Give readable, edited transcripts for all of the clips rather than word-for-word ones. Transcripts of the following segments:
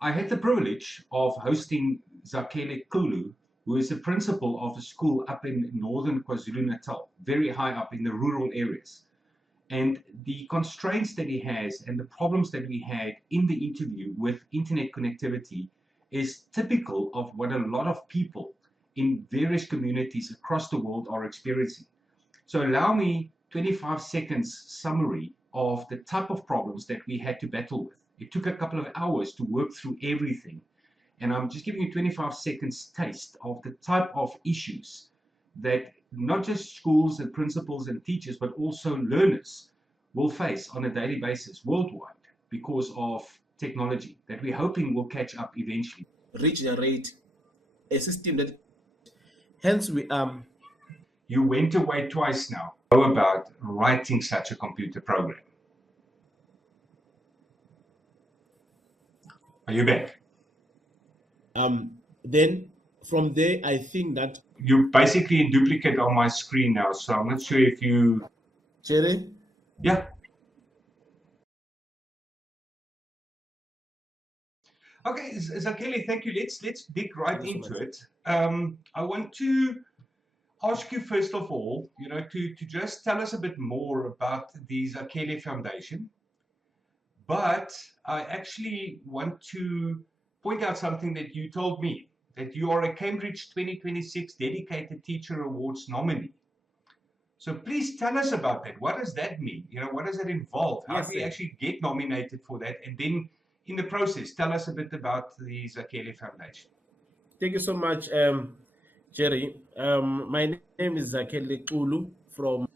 I had the privilege of hosting Zakhele Xulu, who is the principal of a school up in northern KwaZulu Natal, very high up in the rural areas. And the constraints that he has and the problems that we had in the interview with internet connectivity is typical of what a lot of people in various communities across the world are experiencing. So allow me 25 seconds summary of the type of problems that we had to battle with. It took a couple of hours to work through everything. And I'm just giving you 25 seconds taste of the type of issues that not just schools and principals and teachers, but also learners will face on a daily basis worldwide because of technology that we're hoping will catch up eventually. Regenerate a system that hence we You went away twice now. How about writing such a computer program? Are you back? then from there I think that You're basically in duplicate on my screen now, so I'm not sure if you. Jerry, Yeah. Okay, Zakhele, thank you. Let's dig right thank you so into much. it. I want to ask you first of all, to just tell us a bit more about the Zakhele Foundation. But I actually want to point out something that you told me, that you are a Cambridge 2026 Dedicated Teacher Awards nominee. So please tell us about that. What does that mean? What does that involve? How do Yes, we sir. actually get nominated for that? And then in the process, tell us a bit about the Zakhele Foundation. Thank you so much, Jerry. My name is Zakhele Xulu from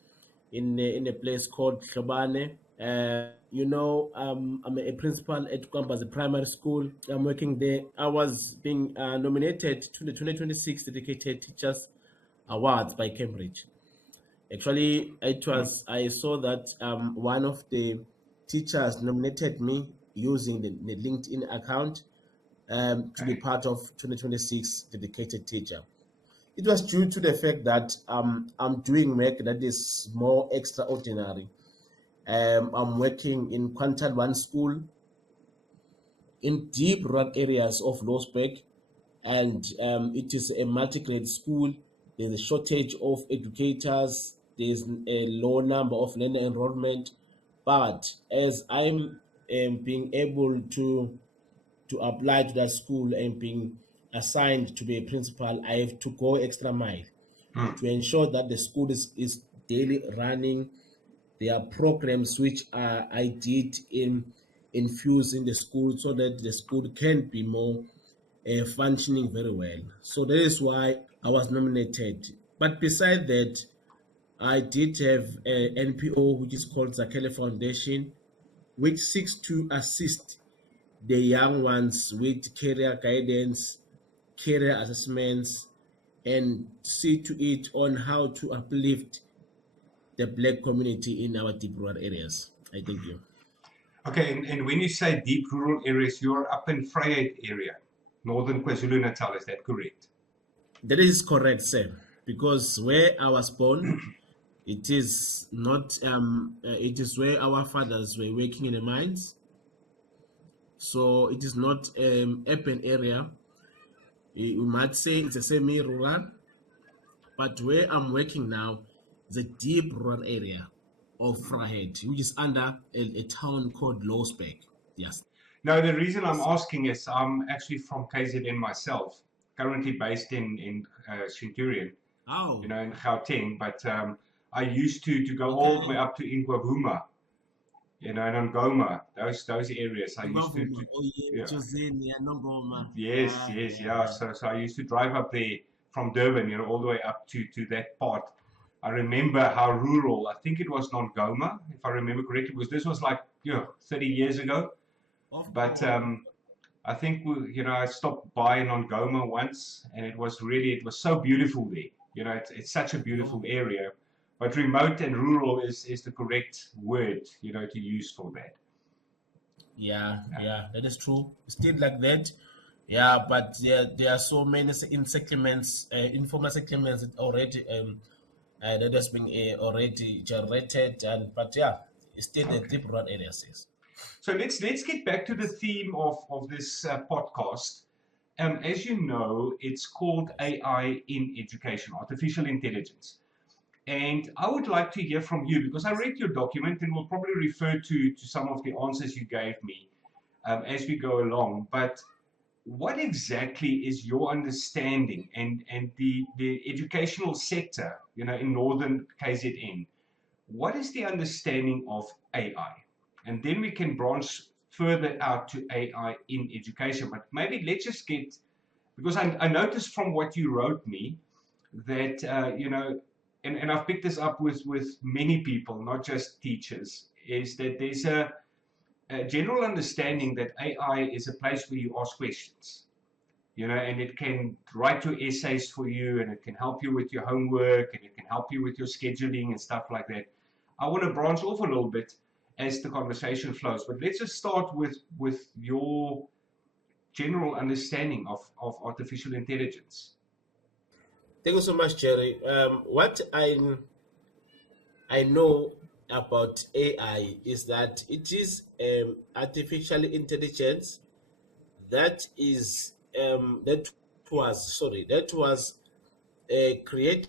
in a place called Hlobane. I'm a principal at Campus Primary School. I'm working there. I was being nominated to the 2026 Dedicated Teachers Awards by Cambridge. Actually, I saw that one of the teachers nominated me using the LinkedIn account to be Okay. part of 2026 dedicated teacher. It was due to the fact that I'm doing work that is more extraordinary. I'm working in Quantal One School in deep rural areas of Losberg, and it is a multi-grade school. There's a shortage of educators. There's a low number of learner enrollment. But as I'm being able to apply to that school and being assigned to be a principal, I have to go extra mile Hmm. to ensure that the school is daily running. There are programs which I did infuse in the school so that the school can be more functioning very well. So that is why I was nominated. But beside that, I did have an NPO which is called Zakhele Foundation, which seeks to assist the young ones with career guidance, career assessments, and see to it on how to uplift the Black community in our deep rural areas. I thank you. Okay, and when you say deep rural areas, you're up in Vryheid area, northern KwaZulu Natal, is that correct? That is correct, sir. Because where I was born, it is not. It is where our fathers were working in the mines. So it is not urban area. We might say it's a semi-rural, but where I'm working now is a deep rural area of Vryheid, which is under a town called Lowsburg. Yes. No, the reason I'm Yes. asking is I'm actually from KZN myself, currently based in Centurion, Oh, in Gauteng, but I used to go all the way okay. up to Ingwavuma, and Ngoma, those areas. I used Ngwavuma. to Oh, yeah. yeah, Josine, yeah, Nongoma. yes, Yeah, yes, yeah, yeah. yeah. So I used to drive up there from Durban, all the way up to that part. I remember how rural. I think it was Nongoma, if I remember correctly, because this was like 30 years ago. Of But course. I think I stopped by Nongoma once, and it was so beautiful there. It's such a beautiful Oh, area. But remote and rural is the correct word, to use for that. yeah, Yeah. yeah, that is true. Still like that. Yeah, but there are so many in settlements, informal settlements that already that has been already generated, and but yeah, it's still the Okay. deep rural areas. Yes. So let's get back to the theme of this podcast. As you know, it's called AI in education, artificial intelligence. And I would like to hear from you because I read your document and will probably refer to some of the answers you gave me as we go along. But what exactly is your understanding and the educational sector, in northern KZN? What is the understanding of AI? And then we can branch further out to AI in education. But maybe let's just get, because I noticed from what you wrote me that, and I've picked this up with many people, not just teachers, is that there's a general understanding that AI is a place where you ask questions, and it can write your essays for you, and it can help you with your homework, and it can help you with your scheduling and stuff like that. I want to branch off a little bit as the conversation flows, but let's just start with your general understanding of artificial intelligence. Thank you so much, Jerry. What I know about AI is that it is artificial intelligence that is that was created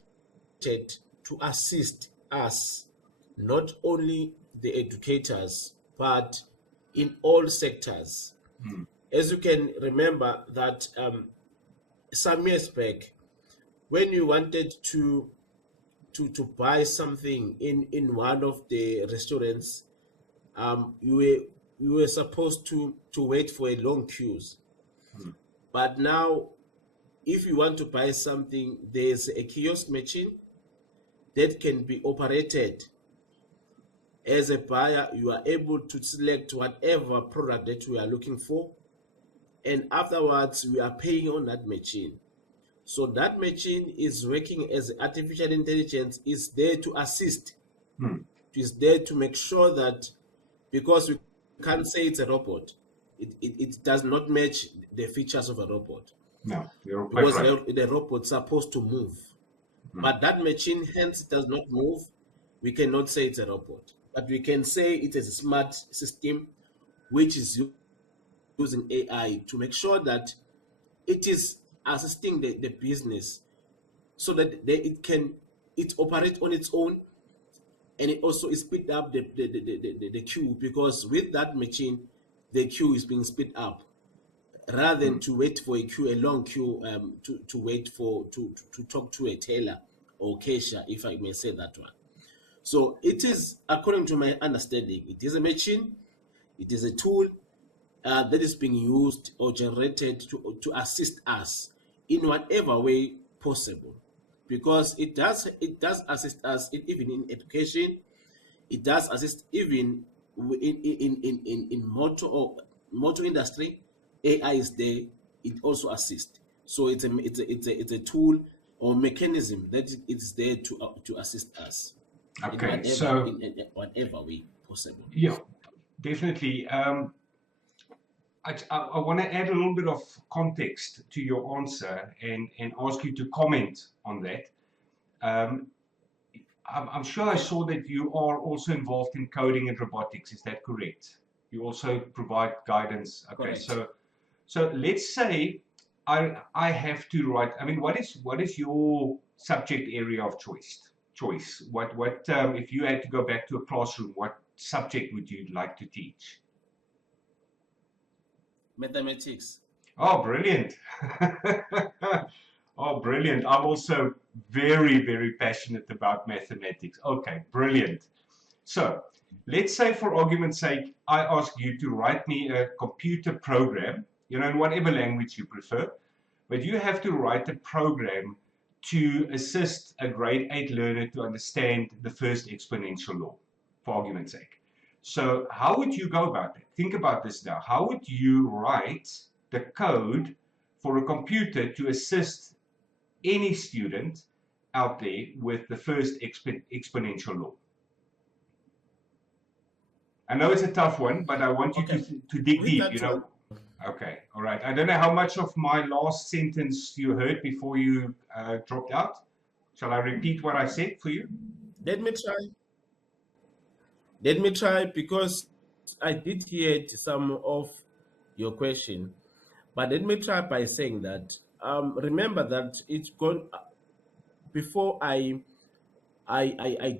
to assist us, not only the educators, but in all sectors. As you can remember that some years back, when you wanted to buy something in one of the restaurants, you were supposed to wait for a long queues. But now, if you want to buy something, there's a kiosk machine that can be operated. As a buyer, you are able to select whatever product that you are looking for, and afterwards we are paying on that machine. So that machine is working as artificial intelligence, is there to assist. Is there to make sure that, because we can't say it's a robot, it does not match the features of a robot. No, you're because right. the robot's supposed to move. But that machine, hence it does not move, we cannot say it's a robot. But we can say it is a smart system which is using AI to make sure that it is assisting the business so that it operate on its own, and it also speed up the queue, because with that machine the queue is being speed up rather than to wait for a long queue, to wait to talk to a teller or cashier, if I may say that one. So it is, according to my understanding, it is a machine, it is a tool that is being used or generated to assist us in whatever way possible, because it does assist us even in education. It does assist even in motor industry. AI is there, it also assists. So it's a tool or mechanism that is there to assist us Okay, in whatever way possible. yeah, definitely. I want to add a little bit of context to your answer and ask you to comment on that. I'm sure I saw that you are also involved in coding and robotics. Is that correct? You also provide guidance. Okay, Correct. so let's say I have to write. I mean, what is your subject area of choice? What if you had to go back to a classroom? What subject would you like to teach? Mathematics. Oh, brilliant. Oh, brilliant. I'm also very, very passionate about mathematics. Okay, brilliant. So let's say, for argument's sake, I ask you to write me a computer program, in whatever language you prefer, but you have to write a program to assist a grade 8 learner to understand the first exponential law, for argument's sake. So how would you go about it? Think about this now. How would you write the code for a computer to assist any student out there with the first exponential law? I know it's a tough one, but I want you Okay. to dig With deep, that one, Okay, all right. I don't know how much of my last sentence you heard before you dropped out. Shall I repeat what I said for you? let me try. Let me try, because I did hear some of your question, but let me try by saying that remember that it's gone before I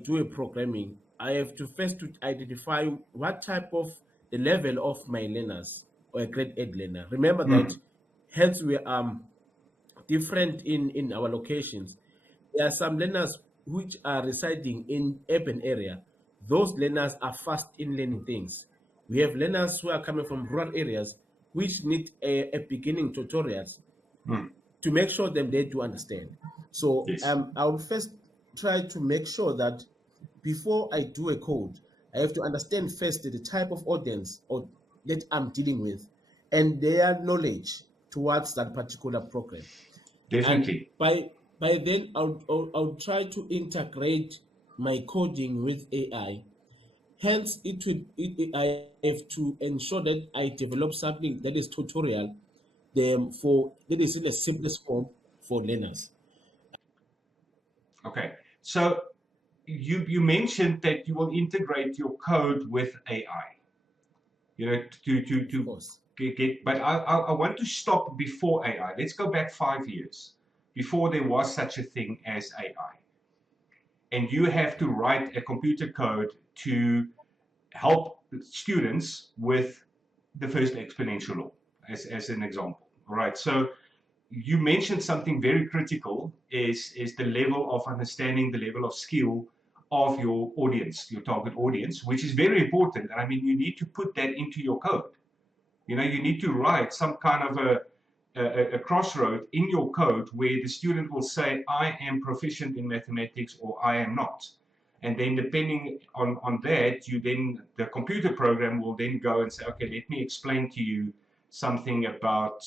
do a programming. I have to first to identify what type of the level of my learners or a grade 8 learner. Remember that Mm. hence we are different in our locations. There are some learners which are residing in urban area. Those learners are fast in learning things. We have learners who are coming from rural areas which need a beginning tutorials Mm. to make sure that they do understand. So Yes. I will first try to make sure that before I do a code, I have to understand first the type of audience or that I'm dealing with and their knowledge towards that particular program. And Definitely. by then I'll try to integrate my coding with AI. Hence, I have to ensure that I develop something that is tutorial, for that is in the simplest form for learners. Okay. So you mentioned that you will integrate your code with AI. To Of course. get. But I want to stop before AI. Let's go back 5 years before there was such a thing as AI, and you have to write a computer code to help students with the first exponential law, as an example. All right. So you mentioned something very critical is the level of understanding, the level of skill of your audience, your target audience, which is very important. I mean, you need to put that into your code. You need to write some kind of a crossroad in your code where the student will say, I am proficient in mathematics or I am not. And then depending on that, the computer program will then go and say, okay, let me explain to you something about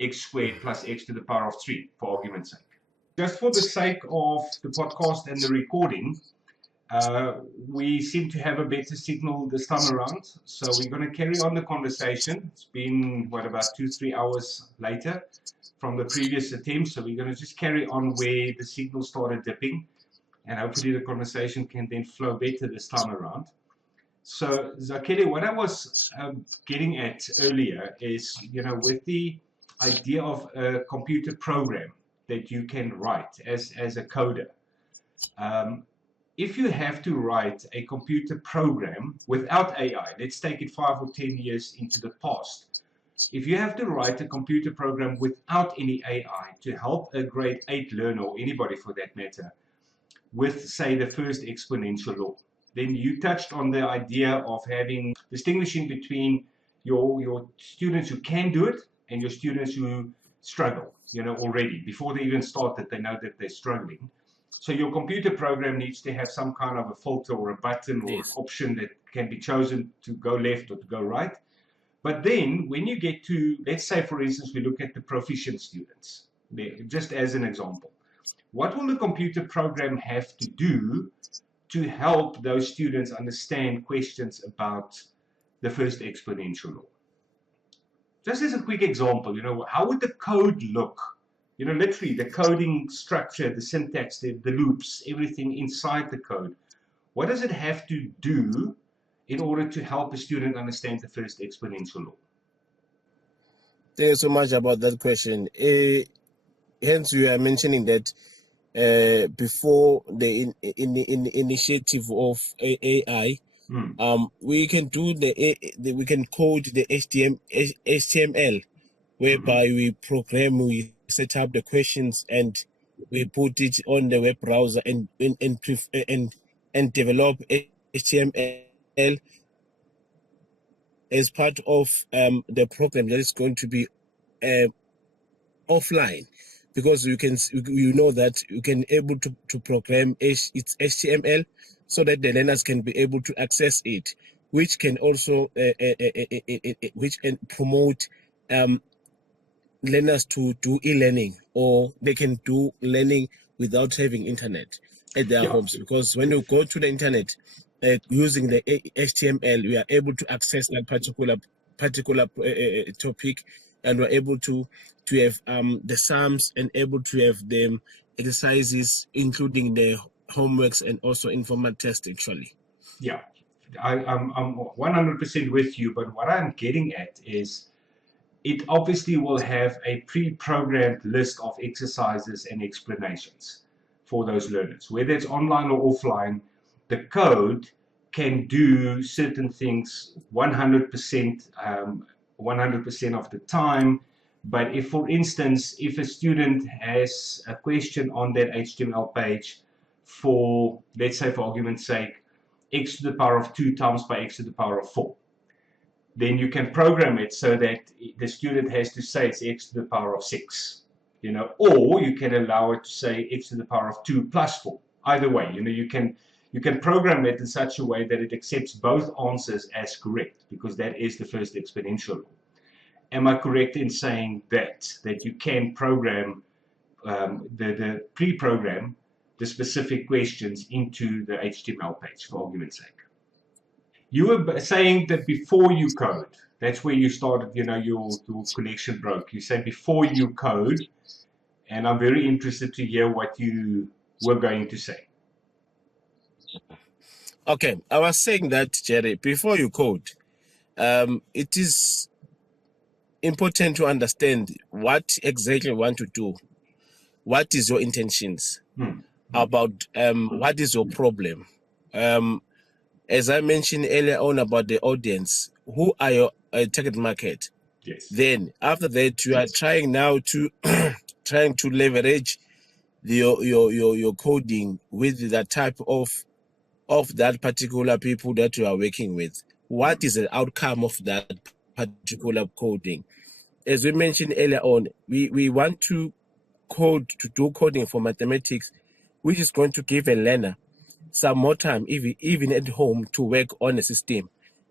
x squared plus x to the power of 3, for argument's sake. Just for the sake of the podcast and the recording, we seem to have a better signal this time around. So we're going to carry on the conversation. It's been, about 2-3 hours later from the previous attempt. So we're going to just carry on where the signal started dipping. And hopefully the conversation can then flow better this time around. So, Zakhele, what I was getting at earlier is, with the idea of a computer program that you can write as a coder. Um, if you have to write a computer program without AI, let's take it 5 or 10 years into the past. If you have to write a computer program without any AI to help a grade 8 learner, or anybody for that matter, with, say, the first exponential law, then you touched on the idea of distinguishing between your students who can do it and your students who struggle, already. Before they even started, they know that they're struggling. So your computer program needs to have some kind of a filter or a button or an Yes. option that can be chosen to go left or to go right. But then when you get to, let's say, for instance, we look at the proficient students, just as an example. What will the computer program have to do to help those students understand questions about the first exponential law? Just as a quick example, how would the code look? Literally the coding structure, the syntax, the loops, everything inside the code. What does it have to do in order to help a student understand the first exponential law? Thank you so much about that question. Hence, you are mentioning that before the initiative of AI, we can do we can code the HTML, whereby we program, we set up the questions, and we put it on the web browser and develop HTML as part of the program that is going to be uh, offline, because you know that you can able to program its HTML so that the learners can be able to access it, which can also which can promote learners to do e-learning, or they can do learning without having internet at their Yeah. homes, because when you go to the internet using the HTML, we are able to access that particular topic, and we're able to have the sums and able to have the exercises, including the homeworks and also informal tests actually. Yeah. I'm 100% with you, but what I'm getting at is it obviously will have a pre-programmed list of exercises and explanations for those learners. Whether it's online or offline, the code can do certain things 100%, 100% of the time. But if, for instance, if a student has a question on that HTML page for, let's say for argument's sake, x to the power of 2 times by x to the power of 4, then you can program it so that the student has to say it's x to the power of 6, or you can allow it to say x to the power of 2 plus 4. Either way, you can program it in such a way that it accepts both answers as correct, because that is the first exponential law. Am I correct in saying that you can program the pre-program the specific questions into the HTML page, for argument's sake? You were saying that before you code, that's where you started, your connection broke. You said before you code, and I'm very interested to hear what you were going to say. Okay, I was saying that, Jerry, before you code, it is important to understand what exactly you want to do. What is your intentions about what is your problem? As I mentioned earlier on about the audience, who are your target market? Yes. Then after that, you are trying now to trying to leverage your coding with the type of that particular people that you are working with. What is the outcome of that particular coding? As we mentioned earlier on, we want to do coding for mathematics, which is going to give a learner some more time, even at home, to work on a system,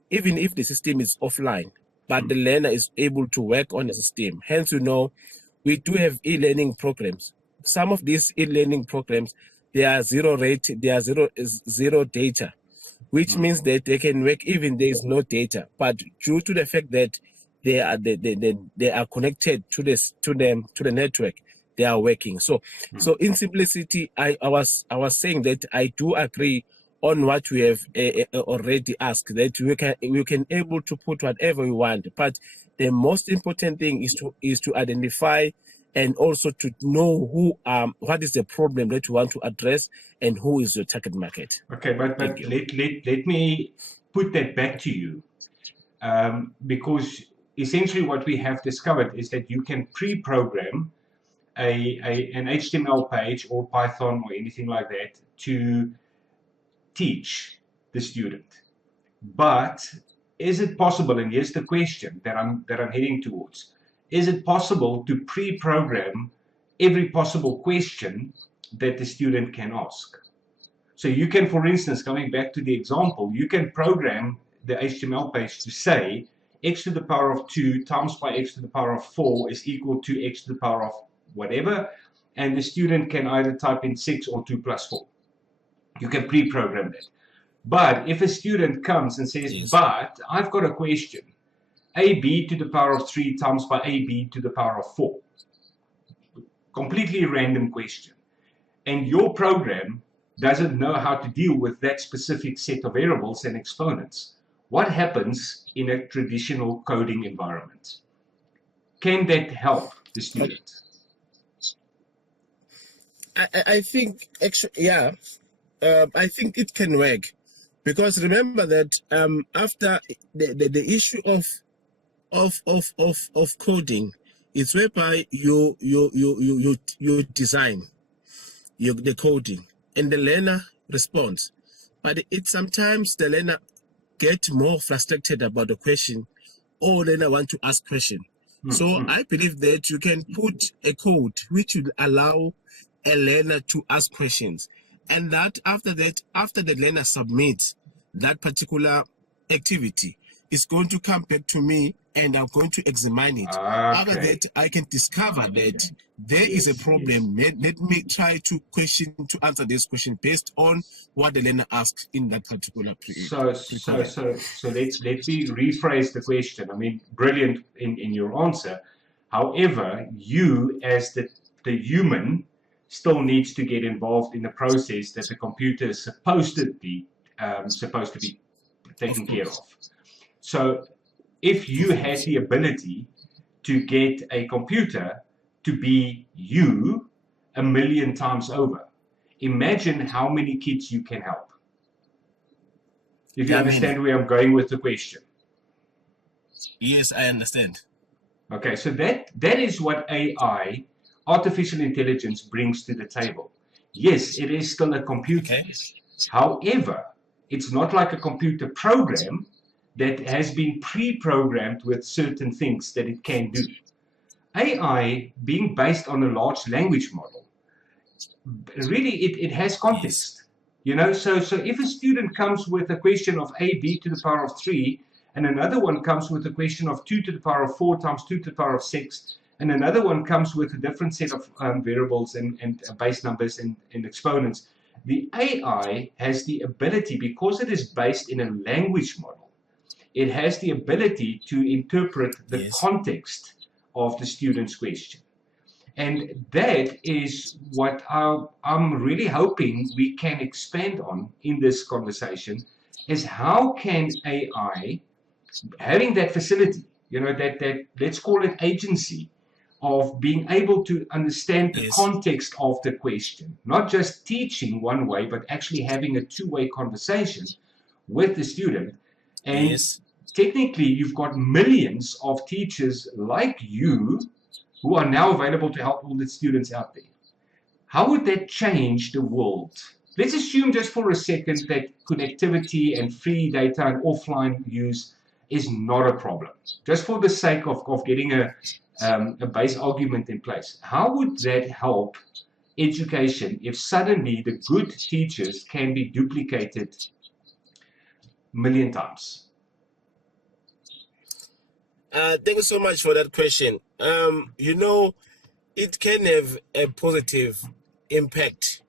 even if the system is offline, but the learner is able to work on the system. Hence, we do have e-learning programs. Some of these e-learning programs, they are zero rate, they are zero data, which means that they can work even there is no data, but due to the fact that they are connected to the network, they are working. So in simplicity, I was saying that I do agree on what we have already asked, that we can able to put whatever we want, but the most important thing is to identify and also to know what is the problem that you want to address and who is your target market. Okay, but let me put that back to you, because essentially what we have discovered is that you can pre-program an HTML page or Python or anything like that to teach the student. But is it possible, and here's the question that I'm heading towards, is it possible to pre-program every possible question that the student can ask? So you can, for instance, coming back to the example, you can program the HTML page to say x to the power of 2 times by x to the power of 4 is equal to x to the power of whatever, and the student can either type in 6 or 2 plus 4. You can pre-program that. But if a student comes and says, yes, but I've got a question, ab to the power of 3 times by ab to the power of 4, completely random question, and your program doesn't know how to deal with that specific set of variables and exponents, what happens in a traditional coding environment? Can that help the student? I think actually, yeah, I think it can work, because remember that after the issue of coding, it's whereby you design the coding and the learner responds, but it's sometimes the learner get more frustrated about the question, or learner want to ask question. So I believe that you can put a code which will allow a learner to ask questions, and that after the learner submits that particular activity, it's going to come back to me and I'm going to examine it. Okay. After that, I can discover that there is a problem. Yes. Let me try to answer this question based on what the learner asks in that particular period. So let me rephrase the question. I mean, brilliant in your answer. However, you as the human still needs to get involved in the process that the computer is supposed to be taken care of. So if you had the ability to get a computer to be you 1,000,000 times over, imagine how many kids you can help. If you understand where I'm going with the question. Yes, I understand. Okay, so that is what AI, artificial intelligence, brings to the table. Yes, it is still a computer. Okay. However, it's not like a computer program that has been pre-programmed with certain things that it can do. AI, being based on a large language model, really it has context. Yes. You know, so if a student comes with a question of ab to the power of 3, and another one comes with a question of 2 to the power of 4 times 2 to the power of 6, and another one comes with a different set of variables and base numbers and exponents, the AI has the ability, because it is based in a language model, it has the ability to interpret the Yes. context of the student's question. And that is what I'm really hoping we can expand on in this conversation, is how can AI, having that facility, you know, that let's call it agency, of being able to understand the Yes. context of the question, not just teaching one way, but actually having a two-way conversation with the student. And Yes. technically, you've got millions of teachers like you who are now available to help all the students out there. How would that change the world? Let's assume just for a second that connectivity and free data and offline use is not a problem, just for the sake of getting a base argument in place. How would that help education if suddenly the good teachers can be duplicated 1,000,000 times? Thank you so much for that question. You know, it can have a positive impact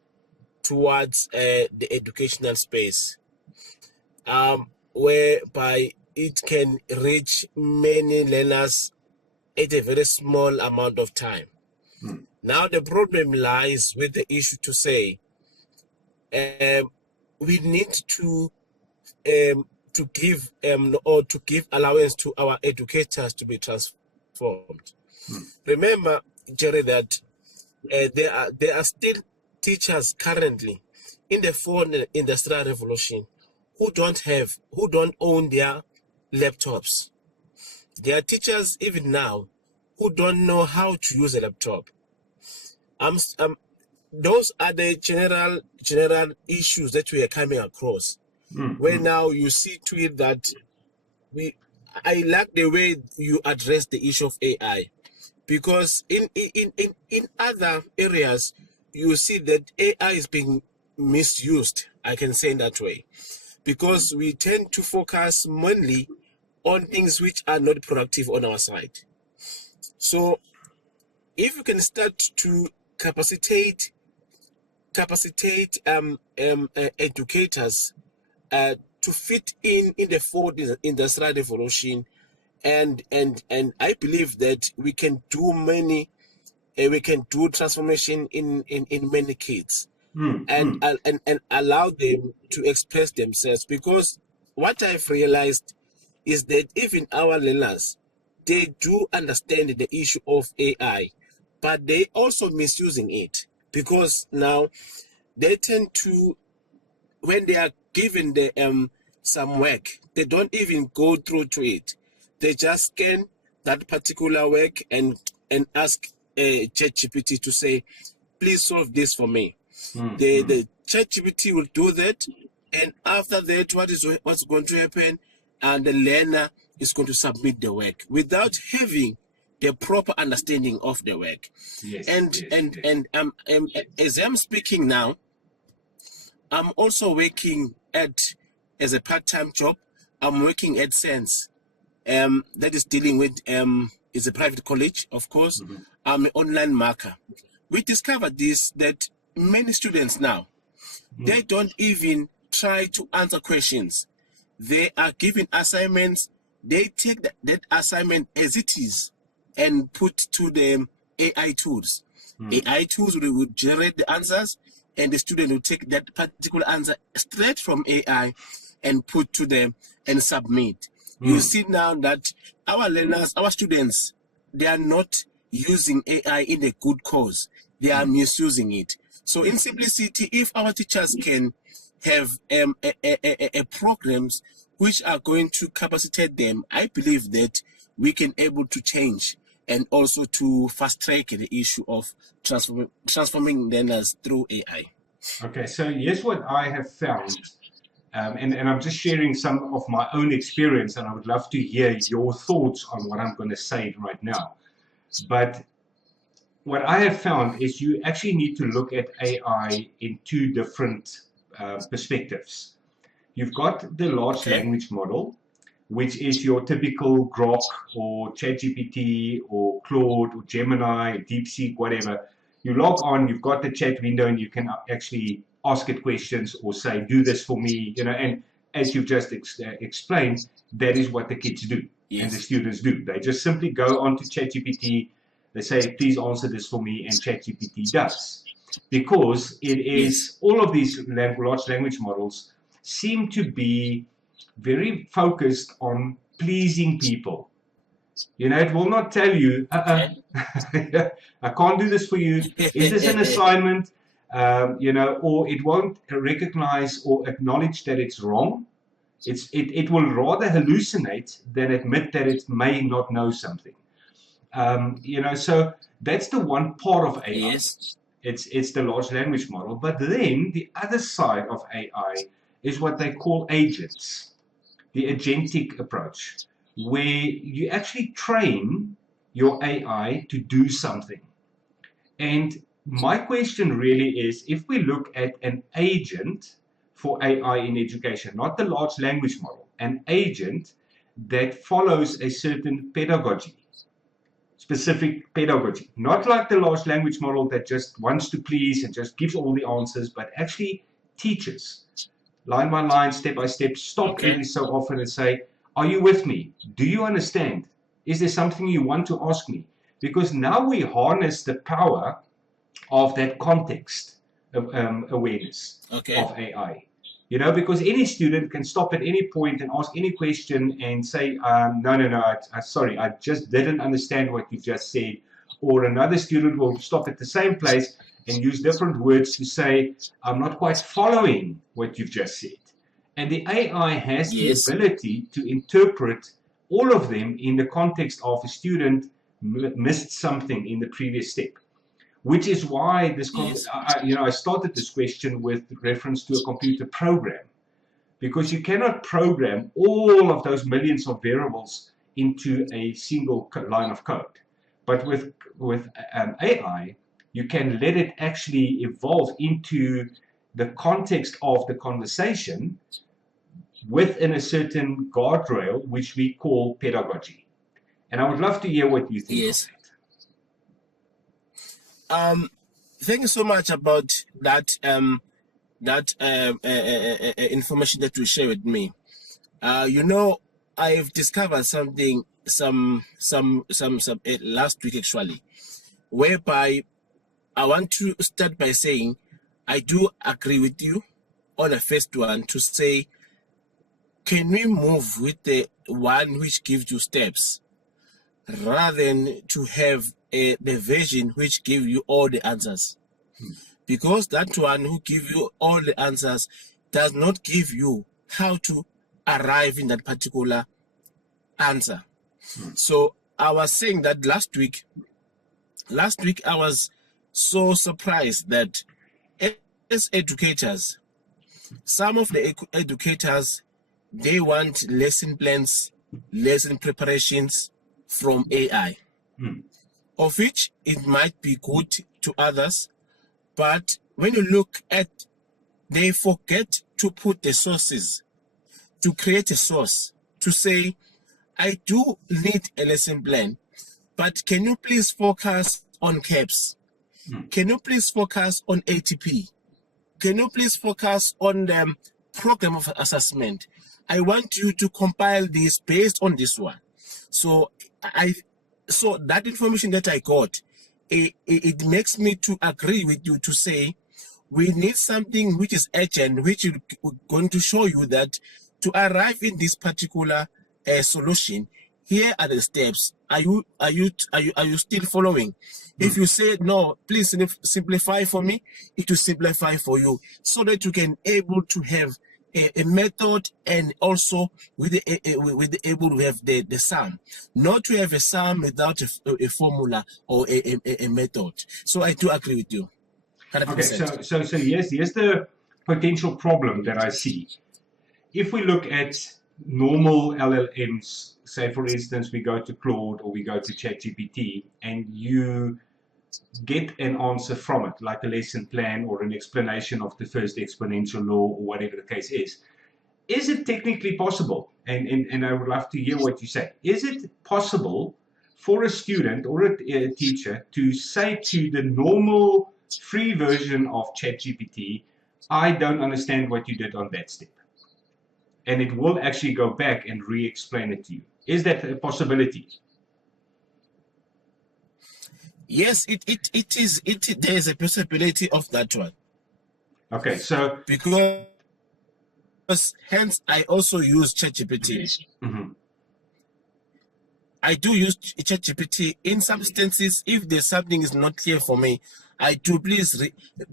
towards the educational space, whereby it can reach many learners at a very small amount of time. Now the problem lies with the issue to say we need to give allowance to our educators to be transformed. Remember, Jerry, that there are still teachers currently in the fourth industrial revolution who don't own their laptops. There are teachers even now who don't know how to use a laptop. Those are the general issues that we are coming across. Where now you see to it that I like the way you address the issue of AI, because in other areas you see that AI is being misused, I can say in that way, because we tend to focus mainly on things which are not productive on our side. So if you can start to capacitate educators to fit in the fourth industrial revolution, and I believe that we can do transformation in many kids, and allow them to express themselves. Because what I've realized is that even our learners, they do understand the issue of AI, but they also misusing it, because now they tend to, when they are given some work, they don't even go through to it. They just scan that particular work and ask ChatGPT to say, please solve this for me. The ChatGPT will do that, and after that, what's going to happen? And the learner is going to submit the work without having the proper understanding of the work. Yes, and as I'm speaking now, I'm also working as a part-time job. I'm working at Sense, that is dealing with it's a private college, of course. I'm an online marker. We discovered that many students now, they don't even try to answer questions. They are given assignments. They take that assignment as it is and put to the AI tools. AI tools will generate the answers, and the student will take that particular answer straight from AI and put to them and submit. You see now that our learners, our students, they are not using AI in a good cause. They are misusing it. So in simplicity, if our teachers can have programs which are going to capacitate them, I believe that we can able to change and also to fast track the issue of transforming learners through AI. Okay, so here's what I have found, and I'm just sharing some of my own experience, and I would love to hear your thoughts on what I'm going to say right now. But what I have found is you actually need to look at AI in two different perspectives. You've got the large language model, which is your typical Grok or ChatGPT or Claude or Gemini, DeepSeek, whatever. You log on, you've got the chat window, and you can actually ask it questions or say, do this for me, and as you've just explained, that is what the kids do and the students do. They just simply go onto ChatGPT, they say, please answer this for me, and ChatGPT does. Because it is, all of these large language models seem to be very focused on pleasing people. It will not tell you, I can't do this for you. Is this an assignment? Or it won't recognize or acknowledge that it's wrong. It will rather hallucinate than admit that it may not know something. So that's the one part of AI. It's the large language model. But then the other side of AI is what they call agents, the agentic approach, where you actually train your AI to do something. And my question really is, if we look at an agent for AI in education, not the large language model, an agent that follows a certain pedagogy, specific pedagogy, not like the large language model that just wants to please and just gives all the answers, but actually teaches line by line, step by step, stop every so often and say, are you with me? Do you understand? Is there something you want to ask me? Because now we harness the power of that context awareness of AI. Because any student can stop at any point and ask any question and say, no, sorry, I just didn't understand what you just said. Or another student will stop at the same place and use different words to say, I'm not quite following what you've just said. And the AI has the ability to interpret all of them in the context of a student missed something in the previous step. Which is why this, I started this question with reference to a computer program, because you cannot program all of those millions of variables into a single line of code. But with AI, you can let it actually evolve into the context of the conversation within a certain guardrail, which we call pedagogy. And I would love to hear what you think of that. Thank you so much about that information that you share with me. I've discovered something some last week actually, whereby I want to start by saying I do agree with you on the first one to say, can we move with the one which gives you steps rather than to have the version which gives you all the answers? Because that one who gives you all the answers does not give you how to arrive in that particular answer. So I was saying that last week I was so surprised that as educators, some of the educators, they want lesson plans, lesson preparations from AI, of which it might be good to others, but when you look at, they forget to put the sources, to create a source, to say, I do need a lesson plan, but can you please focus on CAPS? Can you please focus on ATP? Can you please focus on the program of assessment? I want you to compile this based on this one. So that information that I got, it makes me to agree with you to say we need something which is urgent, which is going to show you that to arrive in this particular solution, here are the steps. Are you still following? If you say no, please simplify for me, it will simplify for you, so that you can able to have a method, and also with the able to have the sum, not to have a sum without a formula or a method. So I do agree with you 100%. Okay, so yes, here's the potential problem that I see. If we look at normal LLMs, say for instance, we go to Claude or we go to ChatGPT, and you get an answer from it, like a lesson plan or an explanation of the first exponential law or whatever the case is. Is it technically possible? And I would love to hear what you say. Is it possible for a student or a teacher to say to the normal free version of ChatGPT, I don't understand what you did on that step? And it will actually go back and re-explain it to you. Is that a possibility? Yes, it is. There is a possibility of that one. Okay, so because hence I also use ChatGPT. Mm-hmm. I do use ChatGPT in some instances. If there's something is not clear for me, I do please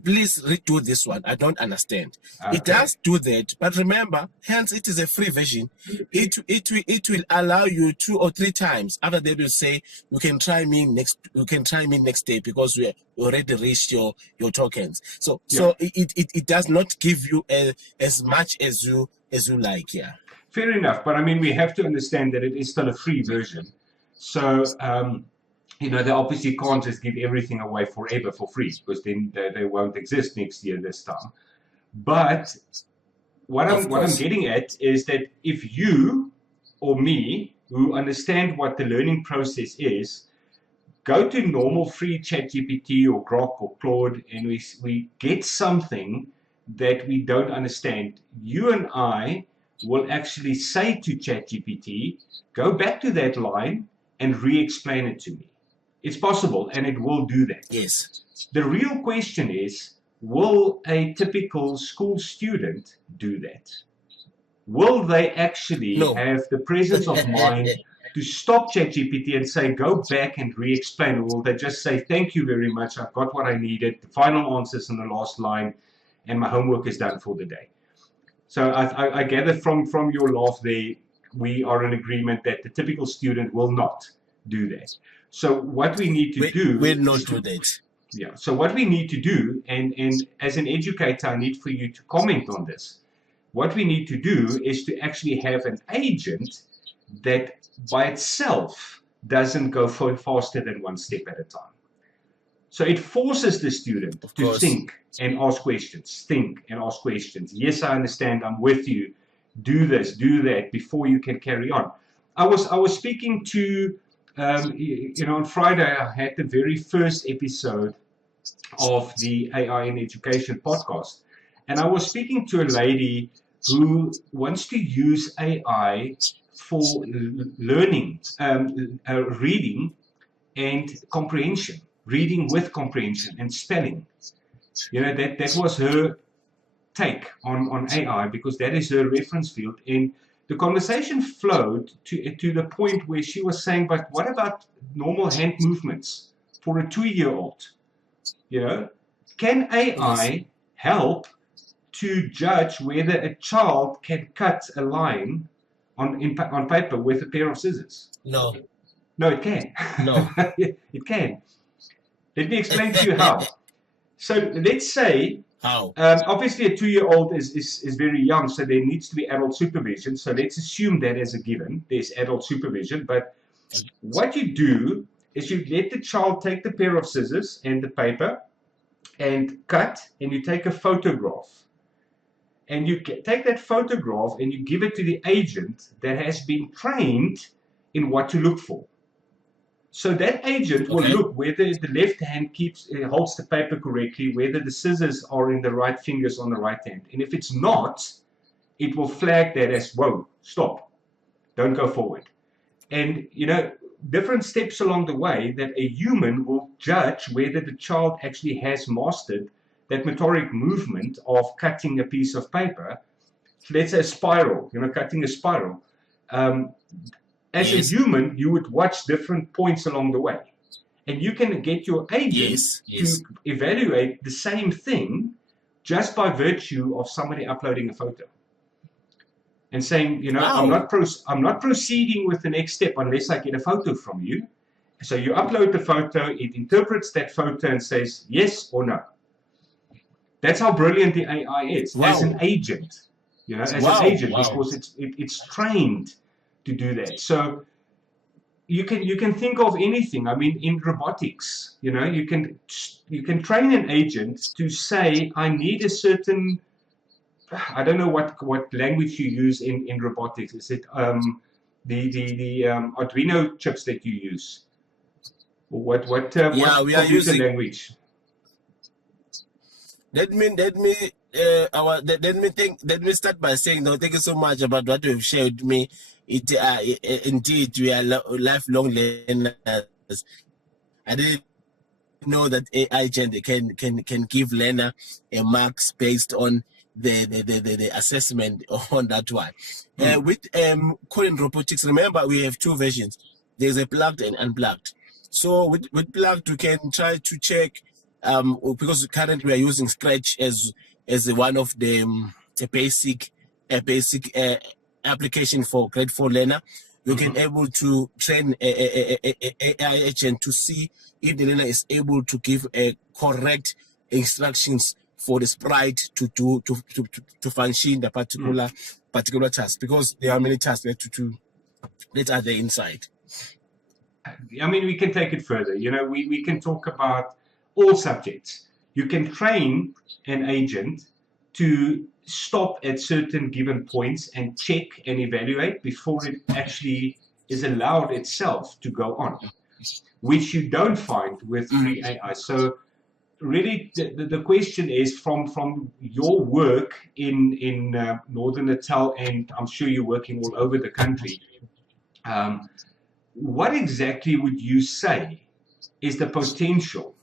redo this one. I don't understand. Okay. It does do that, but remember, hence it is a free version. It will allow you 2 or 3 times. After that, will say you can try me next. You can try me next day because we already reached your tokens. So it does not give you as much as you like. Yeah. Fair enough, but I mean, we have to understand that it is still a free version. So, they obviously can't just give everything away forever for free, because then they won't exist next year this time. But what I'm getting at is that if you or me, who understand what the learning process is, go to normal free ChatGPT or Grok or Claude, and we get something that we don't understand, you and I will actually say to ChatGPT, go back to that line and re-explain it to me. It's possible, and it will do that. Yes. The real question is, will a typical school student do that? Will they actually have the presence of mind to stop ChatGPT and say, go back and re-explain? Or will they just say, thank you very much, I've got what I needed, the final answer's in the last line, and my homework is done for the day? So I gather from your laugh there, we are in agreement that the typical student will not do that. So what we need to do... Will not do that. Yeah. So what we need to do, and as an educator, I need for you to comment on this. What we need to do is to actually have an agent that by itself doesn't go faster than one step at a time. So it forces the student to think and ask questions, think and ask questions. Yes, I understand, I'm with you. Do this, do that, before you can carry on. I was speaking to, on Friday, I had the very first episode of the AI in Education podcast. And I was speaking to a lady who wants to use AI for learning, reading and comprehension. Reading with comprehension and spelling. That was her take on AI, because that is her reference field. And the conversation flowed to the point where she was saying, but what about normal hand movements for a 2-year-old? Can AI help to judge whether a child can cut a line on paper with a pair of scissors? No. No, it can. No. It can. Let me explain to you how. So let's say, how? Obviously a 2-year-old is very young, so there needs to be adult supervision. So let's assume that as a given, there's adult supervision. But what you do is you let the child take the pair of scissors and the paper and cut, and you take a photograph. And you take that photograph and you give it to the agent that has been trained in what to look for. So that agent will look whether the left hand holds the paper correctly, whether the scissors are in the right fingers on the right hand. And if it's not, it will flag that as, whoa, stop, don't go forward. And, different steps along the way that a human will judge whether the child actually has mastered that motoric movement of cutting a piece of paper let's say a spiral, cutting a spiral. As a Yes. human, you would watch different points along the way. And you can get your agent Yes. Yes. to evaluate the same thing just by virtue of somebody uploading a photo and saying, I'm Wow. not proceeding with the next step unless I get a photo from you. So you upload the photo, it interprets that photo and says yes or no. That's how brilliant the AI is as an Wow. agent, as an Wow. agent, Wow. because it's trained to do that. So you can think of anything. I mean, in robotics, you can train an agent to say, I need a certain, I don't know what language you use in robotics. Is it the Arduino chips that you use, or Yeah, what we are computer using. language? Let me start by saying, no, thank you so much about what you've shared with me. Indeed, we are lifelong learners. I didn't know that AI agent can give learner a marks based on the assessment on that one. With calling robotics, remember we have two versions. There's a plugged and unplugged. So with plugged, we can try to check because currently we are using Scratch as one of the a basic application for grade 4 learner. You can able to train a AI agent to see if the learner is able to give a correct instructions for the sprite to function the particular task, because there are many tasks that are there inside. I mean, we can take it further. We can talk about all subjects. You can train an agent to stop at certain given points and check and evaluate before it actually is allowed itself to go on, which you don't find with free AI. So really, the question is, from your work in Northern Natal, and I'm sure you're working all over the country. What exactly would you say is the potential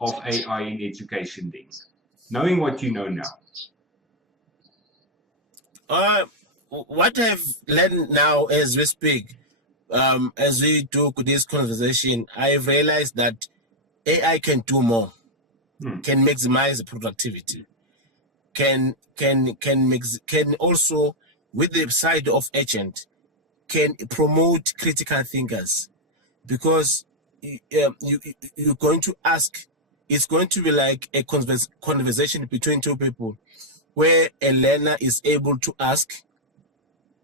of AI in education then, knowing what you know now? What I've learned now as we speak, as we do this conversation, I've realized that AI can do more, can maximize productivity, can also, with the side of agent, can promote critical thinkers, because you're going to ask, it's going to be like a conversation between two people, where a learner is able to ask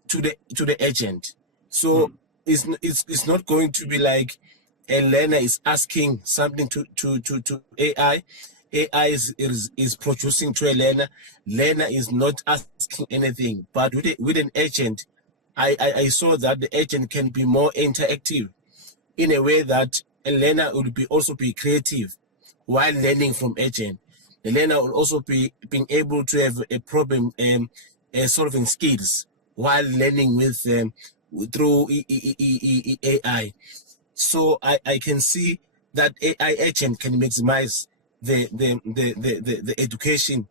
to the agent. So it's not going to be like a learner is asking something to AI. AI is producing to a learner. Learner is not asking anything. But with an agent, I saw that the agent can be more interactive, in a way that a learner will also be creative while learning from agent. The learner will also be being able to have a problem solving skills while learning with through AI. So I can see that AI agent can maximize the education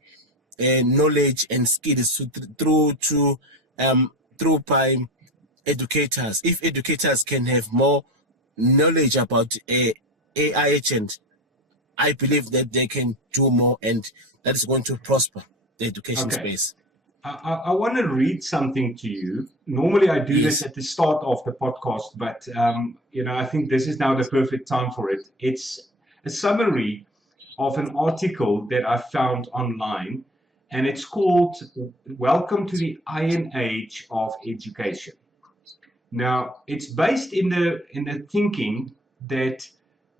and knowledge and skills through by educators. If educators can have more knowledge about a AI agent, I believe that they can do more, and that is going to prosper the education Okay. space. I want to read something to you. Normally, I do this Yes. at the start of the podcast, but I think this is now the perfect time for it. It's a summary of an article that I found online, and it's called "Welcome to the Iron Age of Education." Now, it's based in the thinking that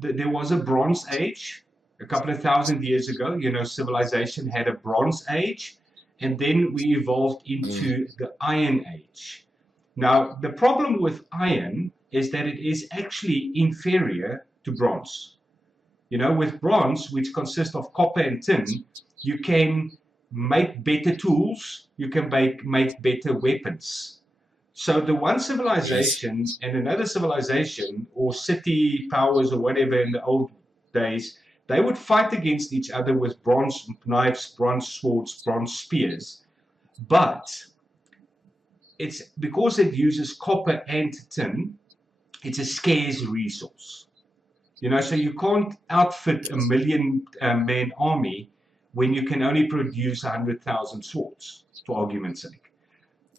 there was a Bronze Age a couple of thousand years ago. Civilization had a Bronze Age, and then we evolved into the Iron Age. Now, the problem with iron is that it is actually inferior to bronze. With bronze, which consists of copper and tin, you can make better tools, you can make better weapons. So the one Yes. civilization and another civilization, or city powers or whatever in the old days, they would fight against each other with bronze knives, bronze swords, bronze spears. but it's because it uses copper and tin, it's a scarce resource. So you can't outfit a million-man army when you can only produce 100,000 swords, for argument's sake.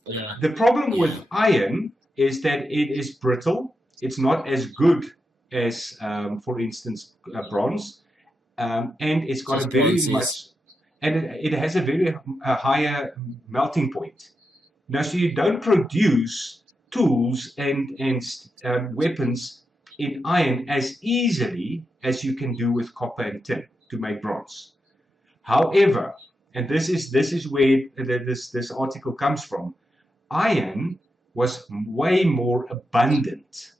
Yeah. The problem Yeah. with iron is that it is brittle. It's not as good as, for instance, bronze, and it's got a very much, and it has a very higher melting point. Now, so you don't produce tools and weapons in iron as easily as you can do with copper and tin to make bronze. However, and this is where this article comes from, iron was way more abundant.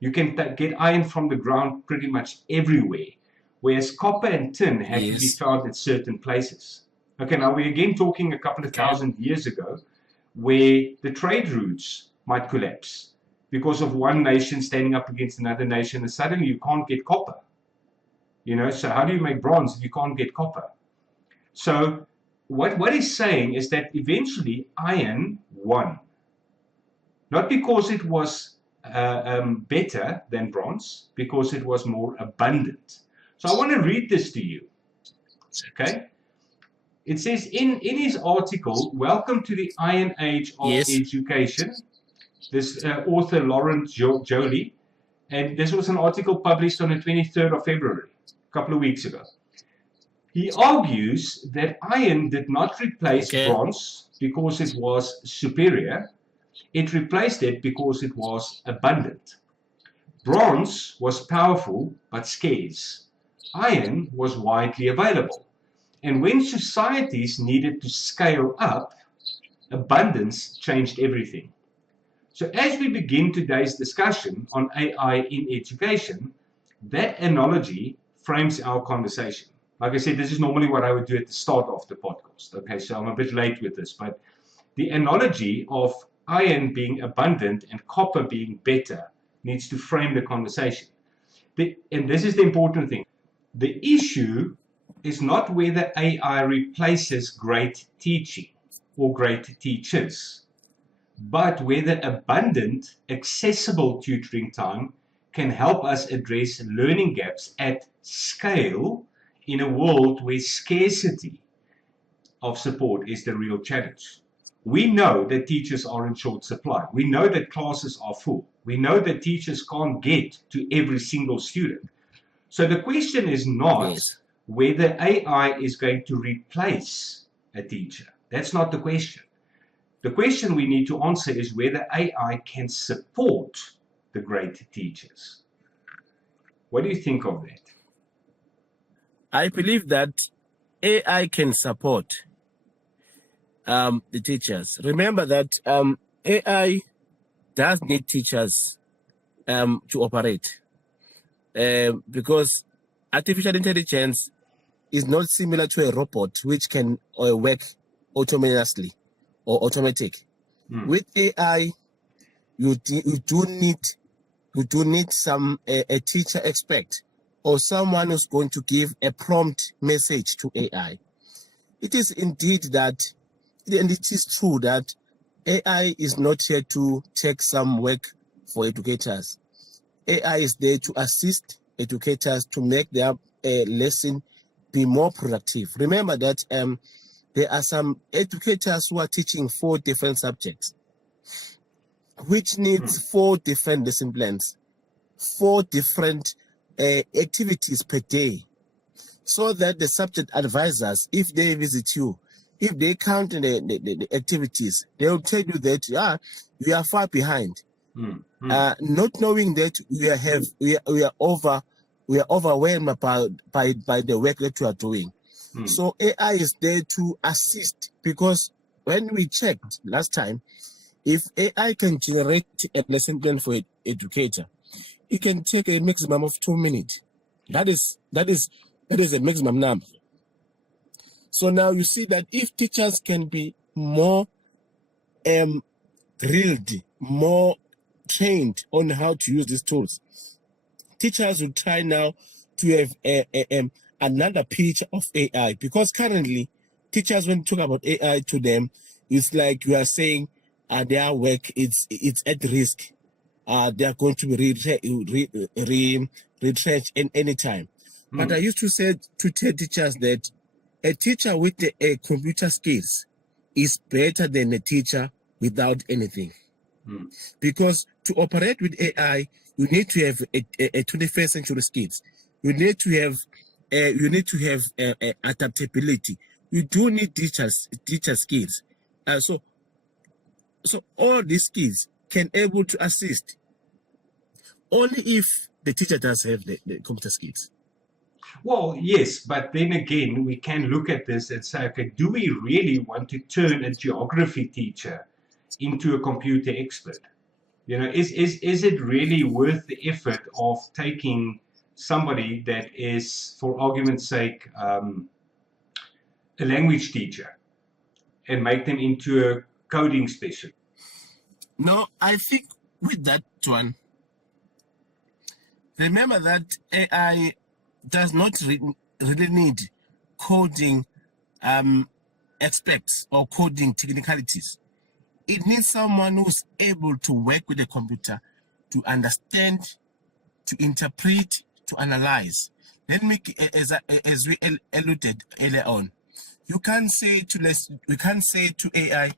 You can get iron from the ground pretty much everywhere, whereas copper and tin had to be found at certain places. Okay, now we're again talking a couple of thousand years ago, where the trade routes might collapse because of one nation standing up against another nation, and suddenly you can't get copper. So how do you make bronze if you can't get copper? So what he's saying is that eventually iron won. Not because it was better than bronze, because it was more abundant. So I want to read this to you. Okay? It says in his article, Welcome to the Iron Age of Education, this author Lawrence Jolie, and this was an article published on the 23rd of February, a couple of weeks ago. He argues that iron did not replace bronze because it was superior. It replaced it because it was abundant. Bronze was powerful but scarce. Iron was widely available. And when societies needed to scale up, abundance changed everything. So as we begin today's discussion on AI in education, that analogy frames our conversation. Like I said, this is normally what I would do at the start of the podcast. Okay, so I'm a bit late with this, but the analogy of iron being abundant and copper being better needs to frame the conversation. And this is the important thing. The issue is not whether AI replaces great teaching or great teachers, but whether abundant, accessible tutoring time can help us address learning gaps at scale in a world where scarcity of support is the real challenge. We know that teachers are in short supply. We know that classes are full. We know that teachers can't get to every single student. So the question is not whether AI is going to replace a teacher. That's not the question. The question we need to answer is whether AI can support the great teachers. What do you think of that? I believe that AI can support the teachers. Remember that AI does need teachers to operate because artificial intelligence is not similar to a robot which can work autonomously or automatic. With AI, you do need some a teacher expert or someone who's going to give a prompt message to AI. It is indeed that, and it is true that AI is not here to take some work for educators. AI is there to assist educators to make their lesson be more productive. Remember that there are some educators who are teaching 4 different subjects, which needs 4 different lesson plans, 4 different activities per day, so that the subject advisors, if they visit you, if they count the activities, they will tell you that you are far behind. Not knowing that we are overwhelmed by the work that you are doing. So AI is there to assist, because when we checked last time, if AI can generate a lesson plan for an educator, it can take a maximum of 2 minutes. That is a maximum number. So now you see that if teachers can be more drilled, more trained on how to use these tools, teachers will try now to have another picture of AI, because currently teachers, when you talk about AI to them, it's like you are saying their work it's at risk. They are going to be retrenched in any time. But I used to say to tell teachers that a teacher with a computer skills is better than a teacher without anything. Because to operate with AI, you need to have a 21st century skills. You need to have adaptability. You do need teacher skills. So all these skills can able to assist only if the teacher does have the computer skills. Well, yes, but then again, we can look at this and say, okay, do we really want to turn a geography teacher into a computer expert? You know, is it really worth the effort of taking somebody that is, for argument's sake, a language teacher and make them into a coding specialist? No, I think with that one, remember that AI does not really need coding aspects or coding technicalities. It needs someone who's able to work with the computer, to understand, to interpret, to analyze. Let me, as we alluded earlier on, we can't say to AI,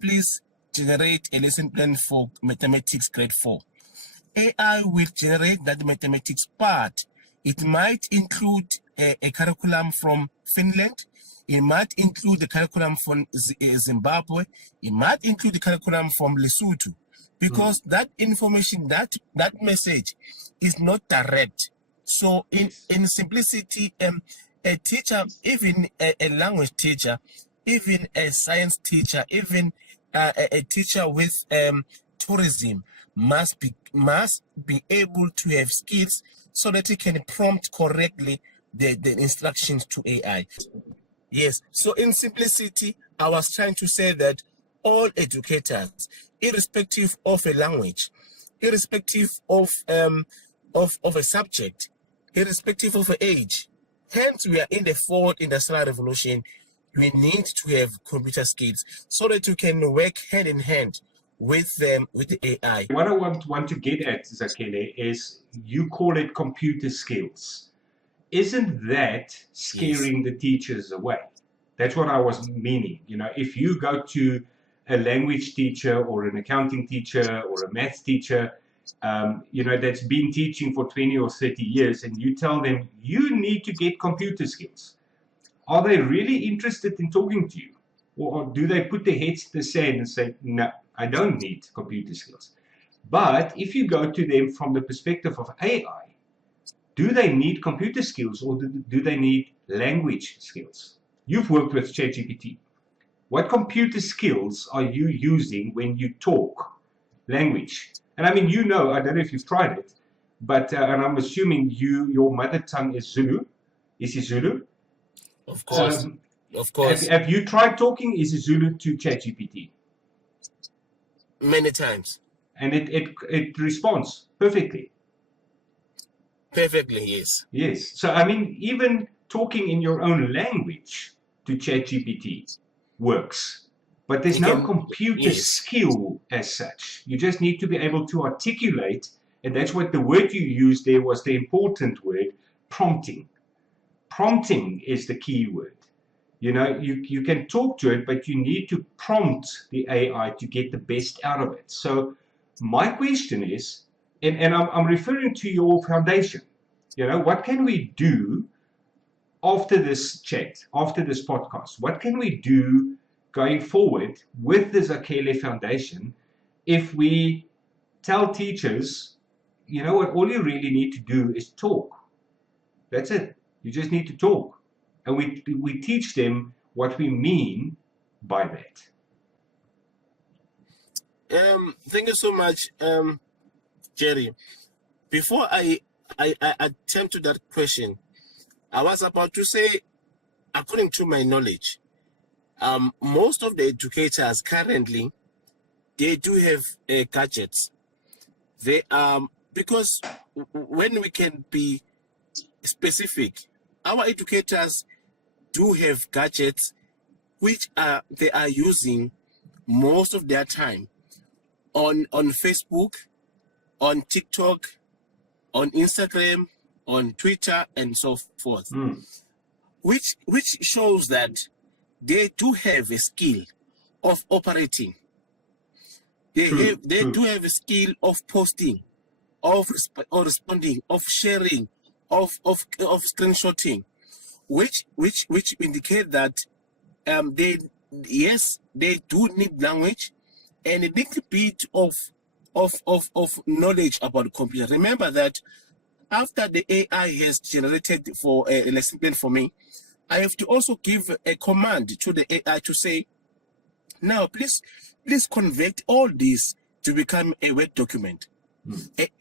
please generate a lesson plan for mathematics grade 4. AI will generate that mathematics part. It might include a curriculum from Finland. It might include the curriculum from Zimbabwe. It might include the curriculum from Lesotho, because that information, that message is not direct. So in simplicity, a teacher, even a language teacher, even a science teacher, even a teacher with tourism must be able to have skills so that he can prompt correctly the instructions to AI. Yes, so in simplicity, I was trying to say that all educators, irrespective of a language, irrespective of a subject, irrespective of an age, hence we are in the fourth industrial revolution, we need to have computer skills so that you can work hand in hand with them, with the AI. What I want to get at, Zakhele, is you call it computer skills. Isn't that scaring the teachers away? That's what I was meaning. You know, if you go to a language teacher or an accounting teacher or a maths teacher, you know, that's been teaching for 20 or 30 years, and you tell them you need to get computer skills, are they really interested in talking to you? Or do they put their heads to the sand and say, no, I don't need computer skills? But if you go to them from the perspective of AI, do they need computer skills or do they need language skills? You've worked with ChatGPT. What computer skills are you using when you talk language? And I mean, you know, I don't know if you've tried it, but and I'm assuming your mother tongue is Zulu. Is it Zulu? Of course. Of course. Have you tried talking isiZulu to ChatGPT? Many times. And it responds perfectly. Perfectly, yes. Yes. So, I mean, even talking in your own language to ChatGPT works. But there's no computer skill as such. You just need to be able to articulate, and that's what the word you used there was the important word, prompting. Prompting is the key word. You know, you can talk to it, but you need to prompt the AI to get the best out of it. So my question is, and I'm referring to your foundation, you know, what can we do after this chat, after this podcast? What can we do going forward with the Zakhele Foundation if we tell teachers, you know what, all you really need to do is talk. That's it. You just need to talk. And we teach them what we mean by that. Thank you so much, Jerry. Before I attempt to that question, I was about to say, according to my knowledge, most of the educators currently, they do have gadgets. They because when we can be specific, our educators do have gadgets which they are using most of their time on Facebook, on TikTok, on Instagram, on Twitter, and so forth, which shows that they do have a skill of operating. They do have a skill of posting, of responding, of sharing, of screenshotting, which indicate that they do need language and a little bit of knowledge about the computer. Remember that after the AI has generated for a lesson plan for me, I have to also give a command to the AI to say, now please convert all this to become a Word document.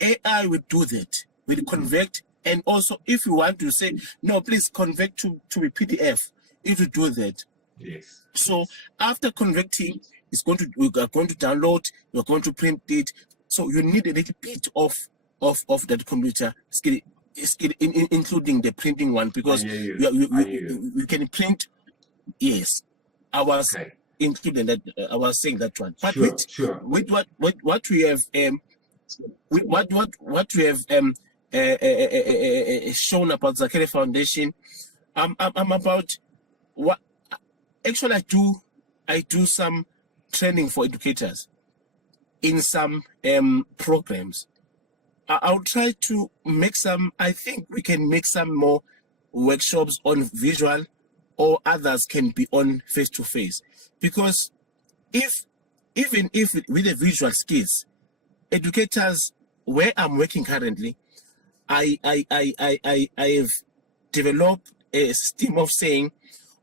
AI will do that, will convert, and also if you want to say, no, please convert to a PDF, it will do that. Yes. So after converting, we are going to download, we are going to print it. So you need a little bit of that computer skill, including the printing one, because you can print. Yes, I was including that. I was saying that one. But with what we have with what we have shown about Zakhele Foundation, I'm about what actually I do some training for educators in some programs. I'll try to make some. I think we can make some more workshops on visual, or others can be on face-to-face, because even if with the visual skills, educators where I'm working currently, I have developed a system of saying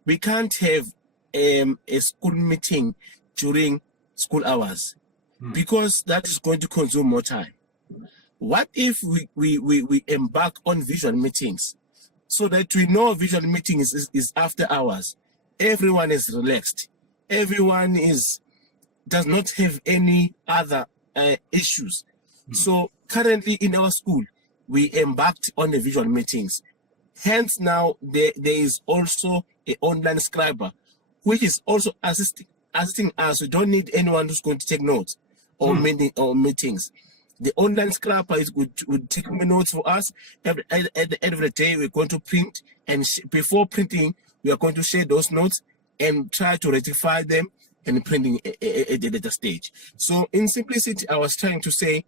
we can't have a school meeting during school hours because that is going to consume more time. What if we embark on visual meetings, so that we know visual meetings is after hours? Everyone is relaxed. Everyone does not have any other issues. So currently in our school, we embarked on the visual meetings. Hence now there is also an online scriber, which is also assisting us. We don't need anyone who's going to take notes or meetings. The online scriber would take notes for us. At the end of the day, we're going to print, and before printing, we are going to share those notes and try to rectify them and printing at the later stage. So in simplicity, I was trying to say,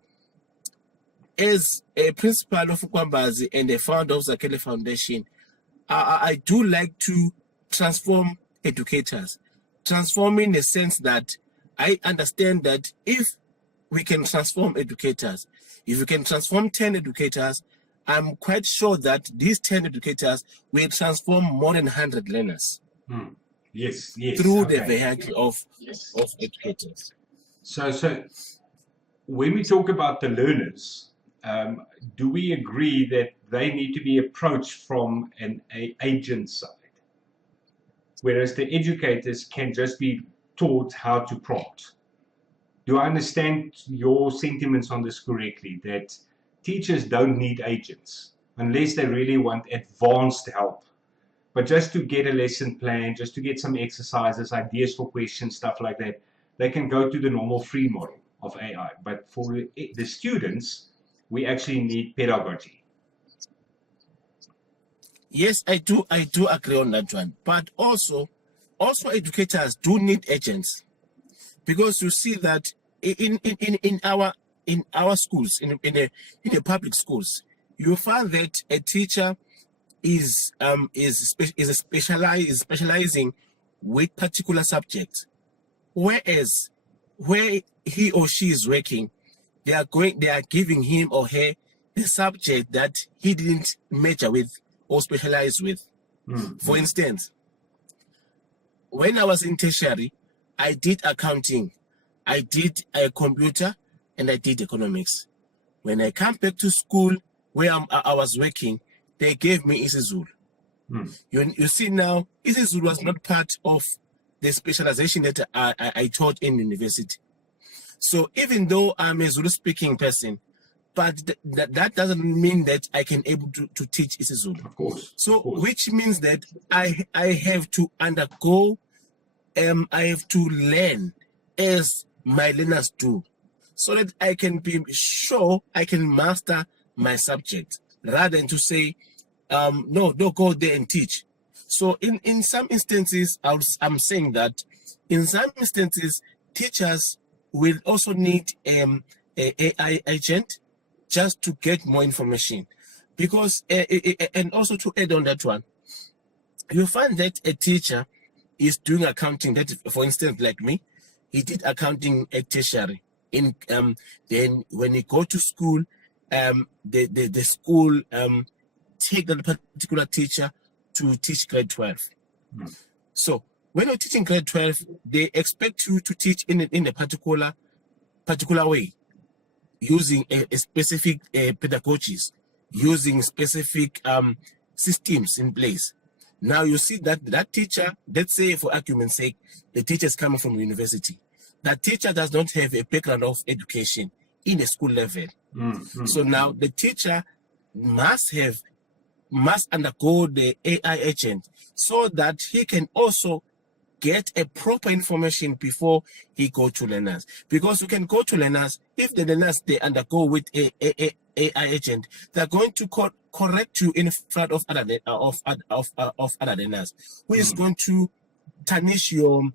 as a principal of Ukwambazi and a founder of Zakhele Foundation, I do like to transform educators. Transform in the sense that I understand that if we can transform educators, if we can transform 10 educators, I'm quite sure that these 10 educators will transform more than 100 learners. Yes. Through the vehicle of educators. So when we talk about the learners, do we agree that they need to be approached from an agent side, whereas the educators can just be taught how to prompt? Do I understand your sentiments on this correctly, that teachers don't need agents unless they really want advanced help? But just to get a lesson plan, just to get some exercises, ideas for questions, stuff like that, they can go to the normal free model of AI. But for the students, we actually need pedagogy. Yes, I do agree on that one. But also educators do need agents, because you see that in our schools, in the public schools, you find that a teacher is specializing with particular subjects, whereas where he or she is working, they are giving him or her the subject that he didn't major with or specialize with. For instance, when I was in tertiary, I did accounting, I did computer, and I did economics. When I come back to school where I was working, they gave me isiZulu. You see now, isiZulu was not part of the specialization that I taught in university. So even though I'm a Zulu-speaking person, but that doesn't mean that I can able to teach isiZulu. Of course. So which means that I have to undergo I have to learn as my learners do, so that I can be sure I can master my subject, rather than to say, no, don't go there and teach. So in some instances, I'm saying that in some instances, teachers will also need a AI agent just to get more information. Because, and also to add on that one, you find that a teacher is doing accounting, that, for instance, like me, he did accounting at tertiary. Then when he go to school, the school take that particular teacher to teach grade 12. So when you're teaching grade 12, they expect you to teach in a particular way, using a specific pedagogies, using specific systems in place. Now you see that teacher, let's say for argument's sake, the teacher is coming from university. That teacher does not have a background of education in a school level. So now the teacher must undergo the AI agent so that he can also get a proper information before he go to learners. Because you can go to learners, if the learners they undergo with a AI agent, they're going to correct you in front of other other learners, who is going to tarnish your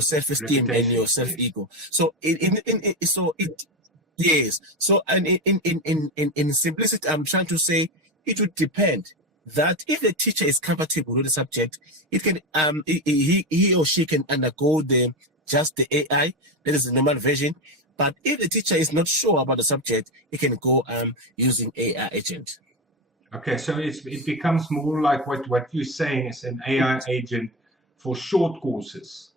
self-esteem and your self-ego. So yes. So and in simplicity, I'm trying to say it would depend that if the teacher is compatible with the subject, it can he or she can undergo just the AI, that is the normal version. But if the teacher is not sure about the subject, it can go using AI agent. Okay, so it becomes more like what you're saying is an AI agent for short courses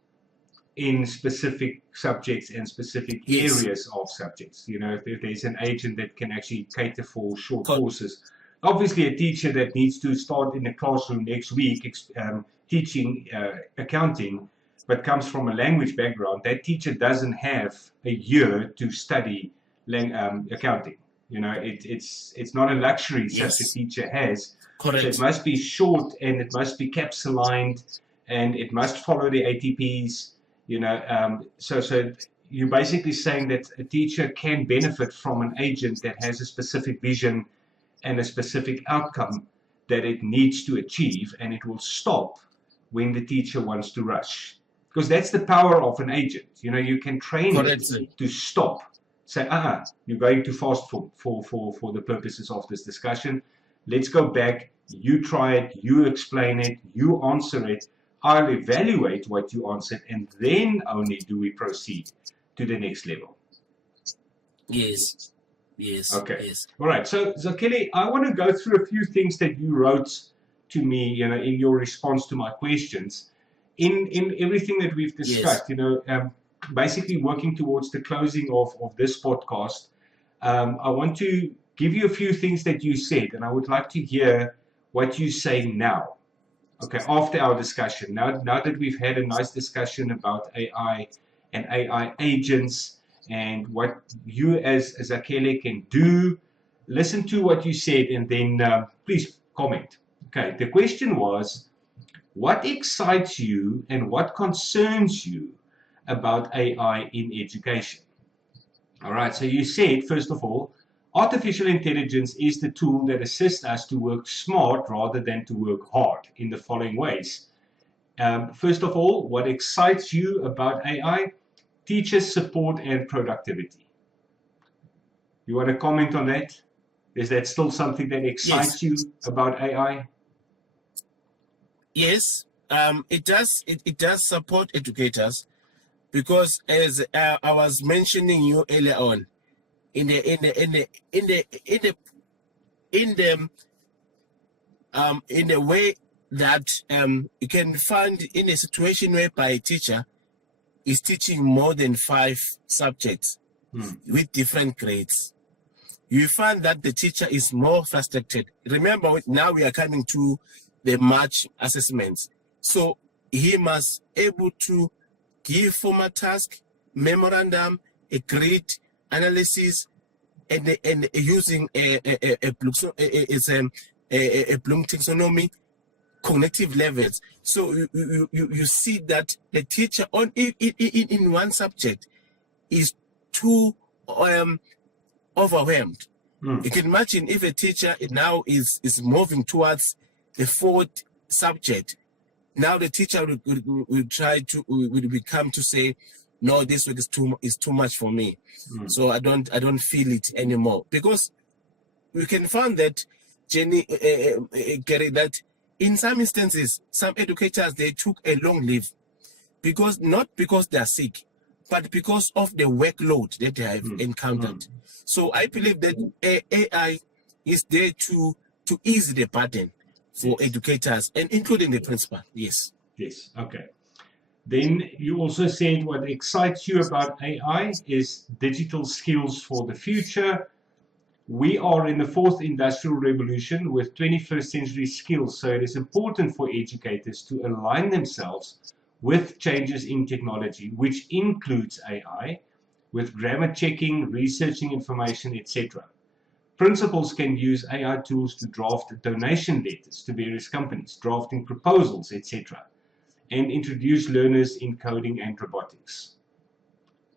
in specific subjects and specific areas of subjects. You know, if there's an agent that can actually cater for short courses. Obviously, a teacher that needs to start in the classroom next week teaching accounting, but comes from a language background, that teacher doesn't have a year to study accounting. You know, it's not a luxury such a teacher has. Correct. So it must be short, and it must be capsulined, and it must follow the ATPs. You know, so you're basically saying that a teacher can benefit from an agent that has a specific vision and a specific outcome that it needs to achieve, and it will stop when the teacher wants to rush. Because that's the power of an agent. You know, you can train it to stop. Say, you're going too fast for the purposes of this discussion. Let's go back. You try it. You explain it. You answer it. I'll evaluate what you answered, and then only do we proceed to the next level. Yes. Okay. Yes. All right. So, Zakhele, I want to go through a few things that you wrote to me, you know, in your response to my questions. In everything that we've discussed, you know, basically working towards the closing of this podcast, I want to give you a few things that you said, and I would like to hear what you say now. Okay, after our discussion, now that we've had a nice discussion about AI and AI agents and what you as Zakhele can do, listen to what you said and then please comment. Okay, the question was, what excites you and what concerns you about AI in education? All right, so you said, first of all, artificial intelligence is the tool that assists us to work smart rather than to work hard in the following ways. First of all, what excites you about AI? Teachers' support and productivity. You want to comment on that? Is that still something that excites you about AI? Yes, it does. It does support educators, because as I was mentioning you earlier on, in the way that you can find in a situation whereby a teacher is teaching more than 5 subjects with different grades, you find that the teacher is more frustrated. Remember, now we are coming to the March assessments, so he must able to give formal task, memorandum, a grid analysis, and using a Bloom taxonomy cognitive levels. So you see that the teacher in one subject is too overwhelmed. You can imagine if a teacher now is moving towards the fourth subject. Now the teacher will try to will become to say, no, this week is too much for me. So I don't feel it anymore, because we can find that, Jenny, Gary, that in some instances, some educators, they took a long leave, not because they are sick, but because of the workload that they have encountered. So I believe that AI is there to ease the burden for educators, and including the principal. Yes. Yes. Okay. Then you also said what excites you about AI is digital skills for the future. We are in the fourth industrial revolution with 21st century skills, so it is important for educators to align themselves with changes in technology, which includes AI, with grammar checking, researching information, etc. Principals can use AI tools to draft donation letters to various companies, drafting proposals, etc., and introduce learners in coding and robotics.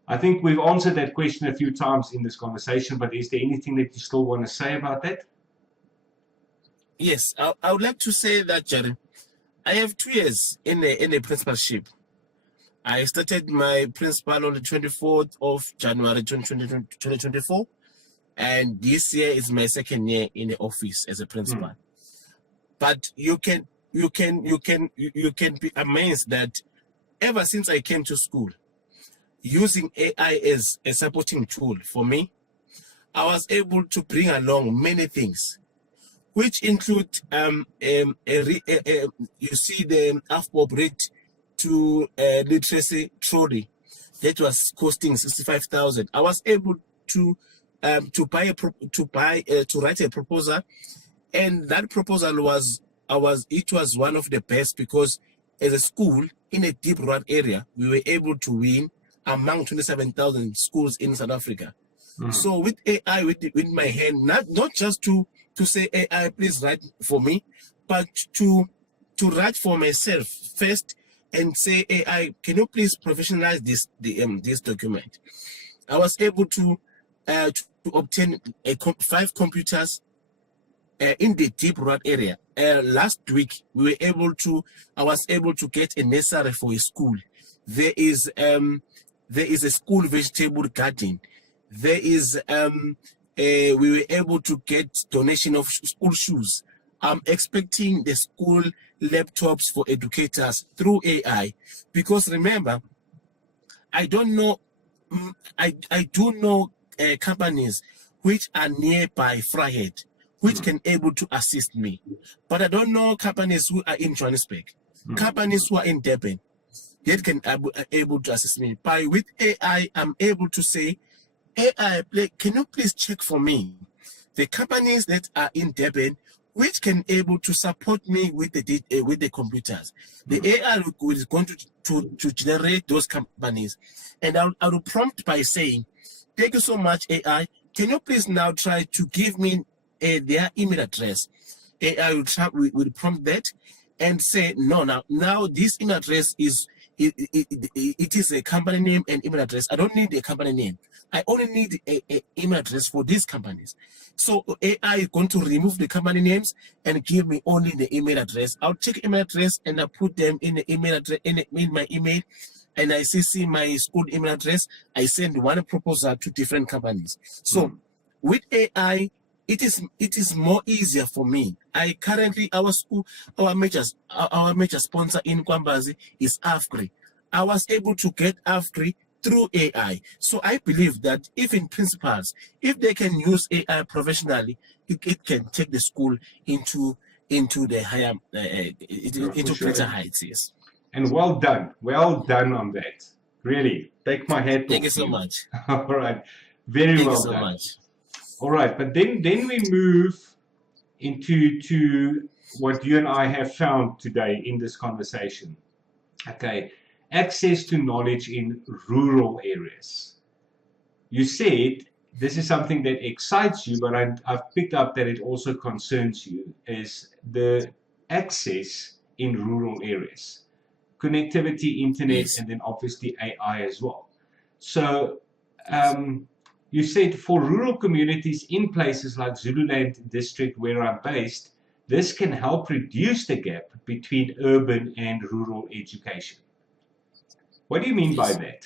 I think we've answered that question a few times in this conversation, but is there anything that you still want to say about that? Yes, I would like to say that, Jerry, I have 2 years in a principalship. I started my principal on the 24th of January 2024, and this year is my 2nd year in the office as a principal. But you can be amazed that ever since I came to school, using AI as a supporting tool for me, I was able to bring along many things, which include you see the AFBOB rate to literacy trolley that was costing 65,000. I was able to write a proposal, and that proposal was one of the best, because as a school in a deep rural area, we were able to win among 27,000 schools in South Africa. So with AI with my hand, not just to say, AI, please write for me, but to write for myself first and say, AI, can you please professionalize this document? I was able to obtain 5 computers in the deep rural area. Last week I was able to get a nursery for a school. There is a school vegetable garden. There is we were able to get donation of school shoes. I'm expecting the school laptops for educators through AI, because remember, I don't know, I do know companies which are nearby Vryheid, which can able to assist me, but I don't know companies who are in Johannesburg, companies who are in Durban, that can able to assist me. With AI, I'm able to say, AI, can you please check for me the companies that are in Durban, which can able to support me with the computers. The AI is going to generate those companies, and I will prompt by saying, thank you so much, AI. Can you please now try to give me their email address? AI will prompt that and say, no, now this email address is it is a company name and email address. I don't need a company name. I only need a email address for these companies. So AI is going to remove the company names and give me only the email address. I'll check email address and I put them in the email address in my email, and I see my school email address. I send one proposal to different companies. So with AI, it is more easier for me. Our major sponsor in Kwambazi is AFGRI. I was able to get AFGRI through AI. So I believe that even principals, if they can use AI professionally, it can take the school into the higher into greater heights. Yes. And well done on that. Really, take my hat off. Thank you so much. All right, very well done. Thank you so much. All right, but then we move into what you and I have found today in this conversation. Okay, access to knowledge in rural areas. You said this is something that excites you, but I've picked up that it also concerns you, is the access in rural areas. Connectivity, internet, Yes. and then obviously AI as well. So you said for rural communities in places like Zululand district where I'm based, this can help reduce the gap between urban and rural education. What do you mean by Yes. that?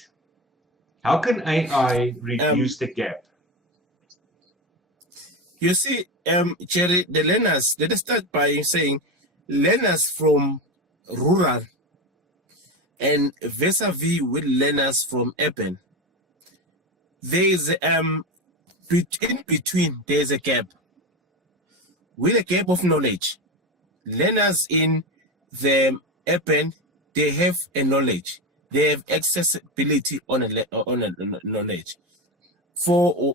How can AI Um, reduce the gap? you see, Jerry, the learners, let us start by saying learners from rural and vis-a-vis with learners from urban, there is in between there's a gap. With a gap of knowledge, learners in the urban, they have a knowledge, they have accessibility on a knowledge. For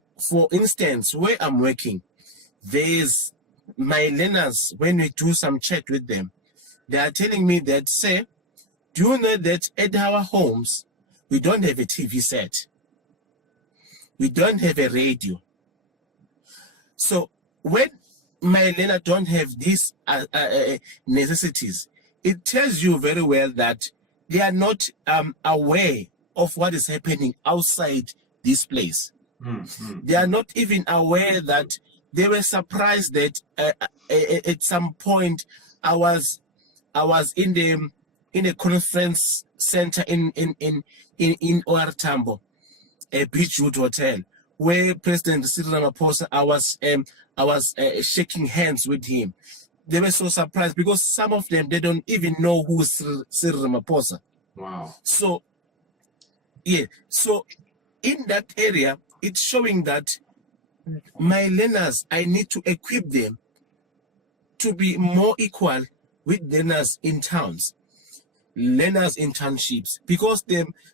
instance, where I'm working, there's my learners, when we do some chat with them, they are telling me that, say, do you know that at our homes, we don't have a TV set? We don't have a radio. So when my learner don't have these necessities, it tells you very well that they are not aware of what is happening outside this place. They are not even aware that they were surprised that at some point I was in a conference center in OR Tambo, a Beachwood Hotel, where President Cyril Ramaphosa, I was shaking hands with him. They were so surprised because some of them, they don't even know who is Cyril Ramaphosa. Wow. So, yeah. So in that area, it's showing that my learners, I need to equip them to be more equal with learners in towns, learners in townships, because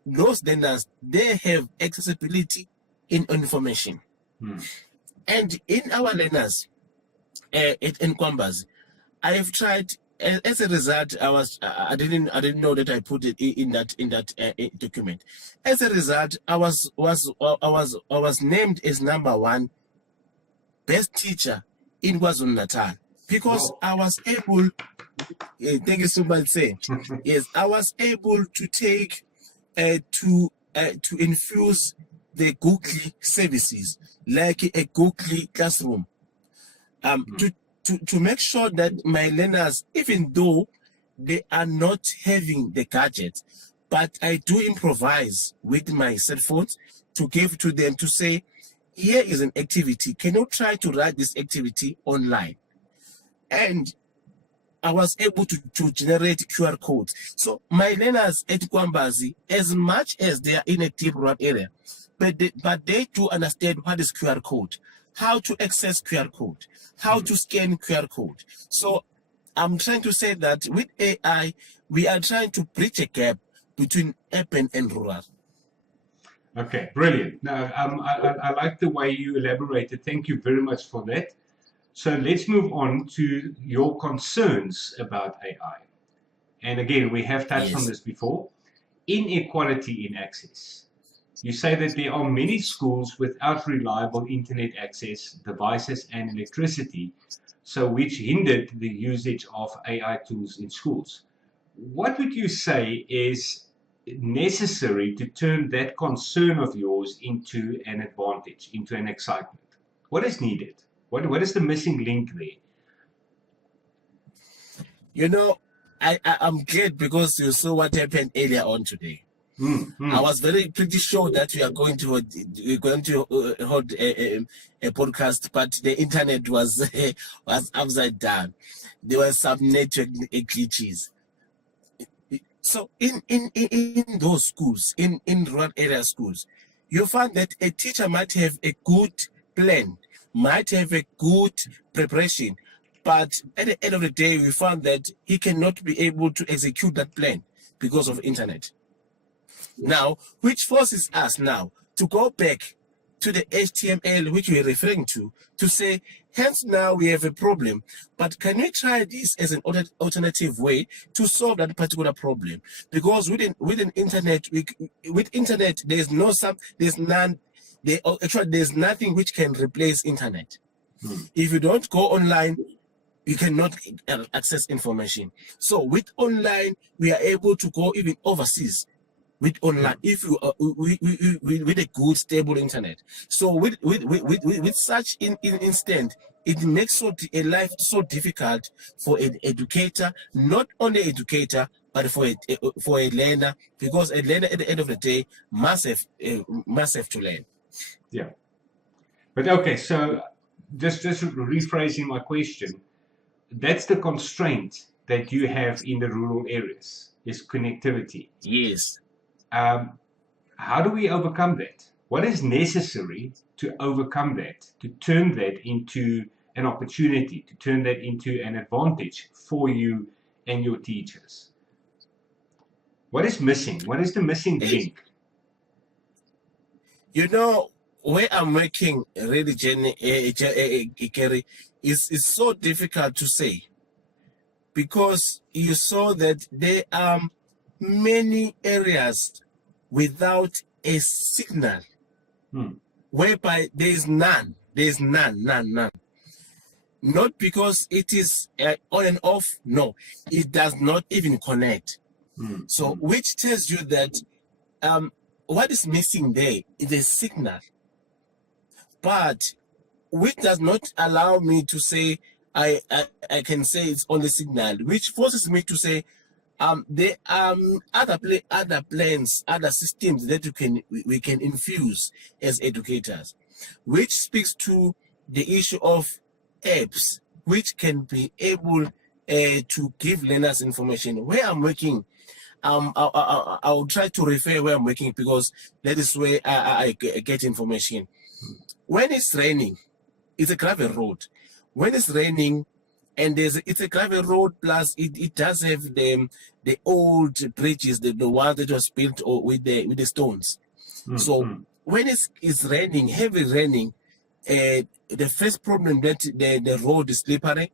those learners, they have accessibility in information. And in our learners in Kwambas, I have tried. As a result, I didn't know that I put it in that document. As a result, I was named as #1 best teacher in KwaZulu Natal because I was able. Thank you so much. Yes, I was able to take to infuse the Google services like a Google Classroom to make sure that my learners, even though they are not having the gadget, but I do improvise with my cell phones to give to them to say, here is an activity. Can you try to write this activity online? And I was able to generate QR codes. So my learners at Kwambazi, as much as they are in a deep rural area, but they do understand what is QR code, how to access QR code, how to scan QR code. So I'm trying to say that with AI, we are trying to bridge a gap between urban and rural. Okay, brilliant. Now, I like the way you elaborated. Thank you very much for that. So let's move on to your concerns about AI. And again, we have touched on this before. Inequality in access. You say that there are many schools without reliable internet access, devices, and electricity, so which hindered the usage of AI tools in schools. What would you say is necessary to turn that concern of yours into an advantage, into an excitement? What is needed? What is the missing link there? You know, I'm glad because you saw what happened earlier on today. I was pretty sure that we're going to hold a podcast, but the internet was was upside down. There were some network glitches. So in those schools, in rural area schools, you find that a teacher might have a good plan, might have a good preparation, but at the end of the day, we found that he cannot be able to execute that plan because of internet. Now, which forces us now to go back to the HTML which we're referring to say, hence now we have a problem, but can we try this as an alternative way to solve that particular problem? Because within internet, with internet, there's nothing which can replace internet. If you don't go online, you cannot access information. So with online, we are able to go even overseas with online if you with a good stable internet. So with such instant, it makes a life so difficult for an educator, not only educator, but for a learner, because a learner at the end of the day must have to learn. Yeah. But okay, so just rephrasing my question, that's the constraint that you have in the rural areas is connectivity. Yes. How do we overcome that? What is necessary to overcome that, to turn that into an opportunity, to turn that into an advantage for you and your teachers? What is missing? What is the missing link? You know, where I'm working, really, Jenny, Gary, is so difficult to say, because you saw that there are many areas without a signal, whereby there is none. There is none. Not because it is on and off. No, it does not even connect. So, which tells you that what is missing there is a signal, but which does not allow me to say I can say it's only signal, which forces me to say there are other plans, other systems that we can infuse as educators, which speaks to the issue of apps, which can be able to give learners information. Where I'm working, I will try to refer where I'm working, because that is where I get information. When it's raining, it's a gravel road. When it's raining, and it's a gravel road, plus it does have the old bridges, the one that was built with the stones. So when it's raining, heavy raining, the first problem that the road is slippery,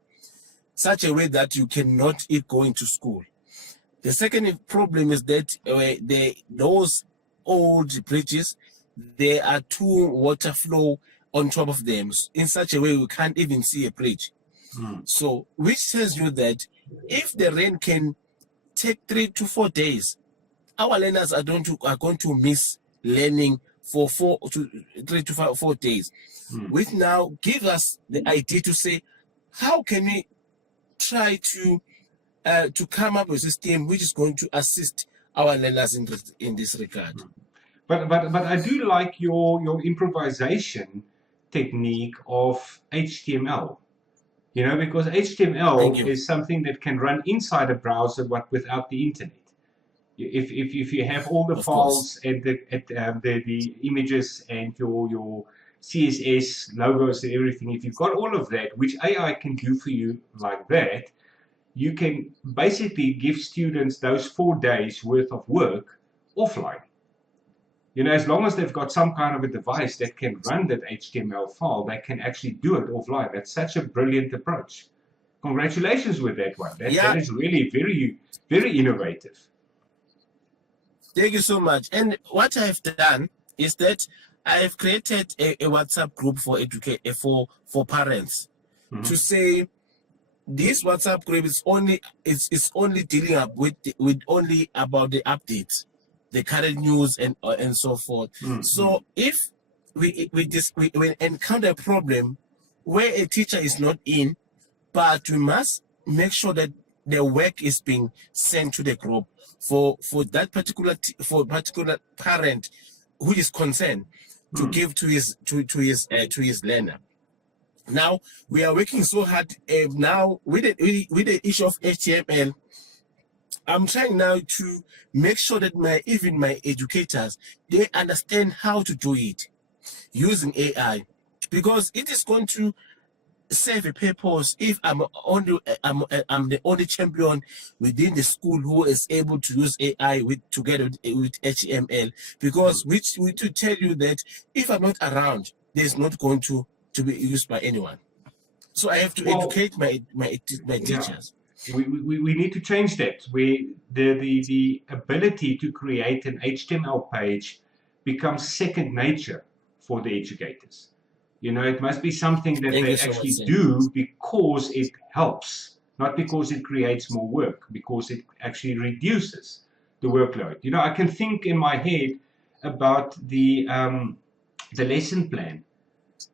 such a way that you cannot eat going to school. The second problem is that those old bridges, there are too water flow on top of them in such a way we can't even see a bridge. So, which tells you that if the rain can take 3 to 4 days, our learners are going to miss learning for 3 to 4 days. Which now gives us the idea to say, how can we try to come up with a system which is going to assist our learners in this regard. But I do like your improvisation technique of HTML. You know, because HTML is something that can run inside a browser, but without the internet. If you have all the files and the images and your CSS logos and everything, if you've got all of that, which AI can do for you like that, you can basically give students those 4 days worth of work offline. You know, as long as they've got some kind of a device that can run that HTML file, they can actually do it offline. That's such a brilliant approach. Congratulations with that one. That is really very, very innovative. Thank you so much. And what I've done is that I have created a WhatsApp group for parents to say, this WhatsApp group is only dealing up with only about the updates, the current news and so forth. So if we encounter a problem where a teacher is not in, but we must make sure that the work is being sent to the group for that particular parent who is concerned to give to his learner. Now we are working so hard now with the issue of HTML. I'm trying now to make sure that even my educators, they understand how to do it using AI, because it is going to serve a purpose if I'm the only champion within the school who is able to use AI together with HTML, because which to tell you that if I'm not around, there's not going to be used by anyone. So I have to educate my teachers. We need to change that, where the ability to create an HTML page becomes second nature for the educators. You know, it must be something that Thank they you so much, actually sir. do because it helps, not because it creates more work, because it actually reduces the workload. You know, I can think in my head about the lesson plan.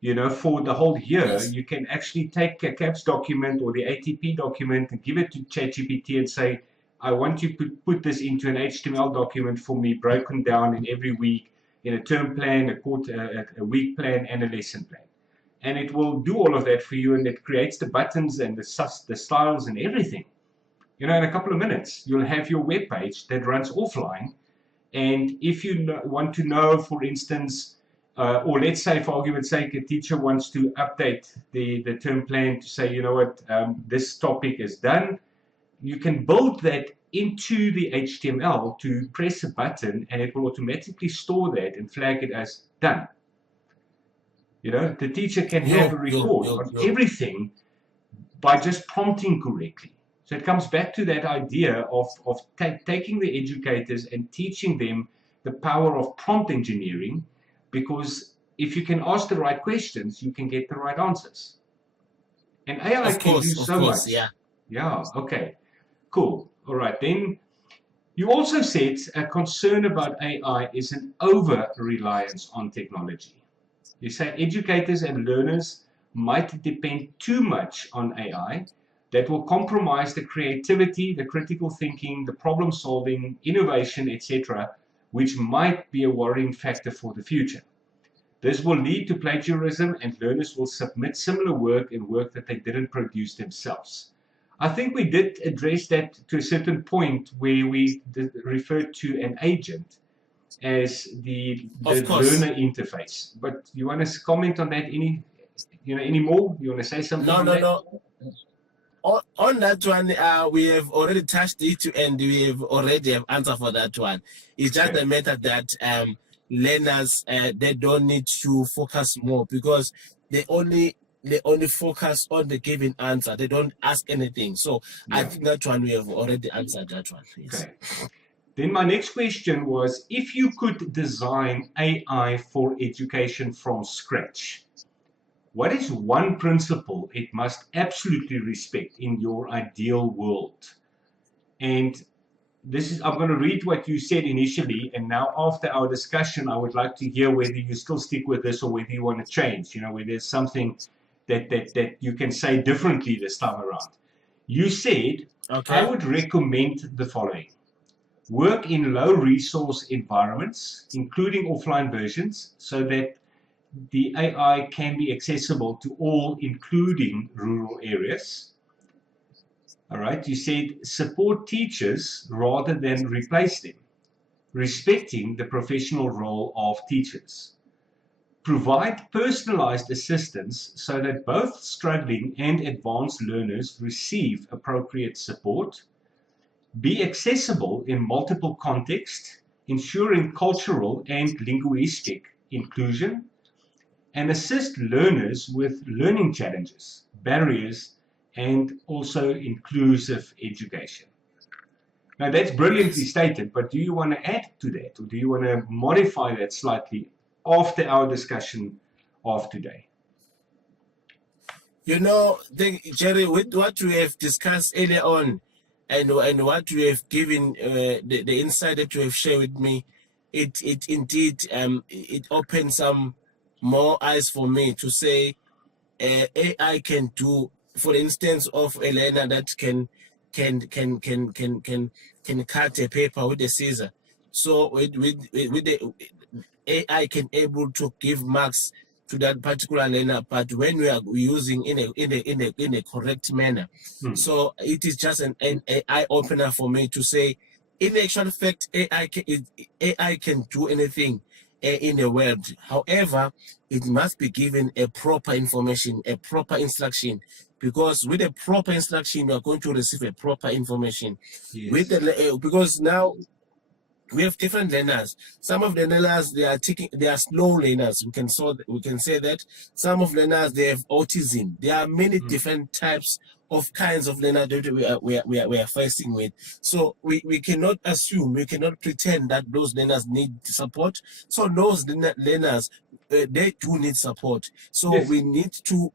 You know, for the whole year, Yes. you can actually take a CAPS document or the ATP document and give it to ChatGPT and say, I want you to put this into an HTML document for me, broken down in every week in a term plan, a week plan, and a lesson plan. And it will do all of that for you, and it creates the buttons and the styles and everything. You know, in a couple of minutes, you'll have your web page that runs offline. And if you want to know, for instance, or let's say, for argument's sake, a teacher wants to update the term plan to say, you know what, this topic is done, you can build that into the HTML to press a button, and it will automatically store that and flag it as done. You know, the teacher can have a report on everything by just prompting correctly. So it comes back to that idea of taking the educators and teaching them the power of prompt engineering, because if you can ask the right questions, you can get the right answers. And AI can do so much. Yeah. Yeah, okay, cool. All right, then you also said a concern about AI is an over-reliance on technology. You say educators and learners might depend too much on AI that will compromise the creativity, the critical thinking, the problem solving, innovation, etc., which might be a worrying factor for the future. This will lead to plagiarism, and learners will submit similar work and work that they didn't produce themselves. I think we did address that to a certain point where we referred to an agent as the learner interface. But you want to comment on that any more? You want to say something on that? No. On that one, we have already touched it, and we have already have answer for that one. It's just a matter that learners they don't need to focus more, because they only focus on the given answer. They don't ask anything. So I think that one we have already answered that one. Yes. Okay. Then my next question was, if you could design AI for education from scratch, what is one principle it must absolutely respect in your ideal world? And this is, I'm going to read what you said initially, and now after our discussion, I would like to hear whether you still stick with this or whether you want to change, you know, whether there's something that you can say differently this time around. You said, I would recommend the following. Work in low resource environments, including offline versions, so that the AI can be accessible to all, including rural areas. All right, you said support teachers rather than replace them, respecting the professional role of teachers. Provide personalized assistance so that both struggling and advanced learners receive appropriate support. Be accessible in multiple contexts, ensuring cultural and linguistic inclusion, and assist learners with learning challenges, barriers, and also inclusive education. Now that's brilliantly stated, but do you want to add to that, or do you want to modify that slightly after our discussion of today? You know, Jerry, with what we have discussed earlier on, and what you have given, the insight that you have shared with me, it indeed it opens some more eyes for me to say AI can do, for instance, of a learner that can cut a paper with a scissor. So with the AI can able to give marks to that particular learner, but when we are using in a correct manner. So it is just an eye opener for me to say, in actual fact, AI can do anything in the world. However, it must be given a proper information, a proper instruction, because with a proper instruction, you are going to receive a proper information. Yes. With the because now we have different learners. Some of the learners they are slow learners. We can say that. Some of learners they have autism. There are many different types of kinds of learners that we are facing with. So we cannot assume, we cannot pretend that those learners need support. So those learners, they do need support. So Yes. we need to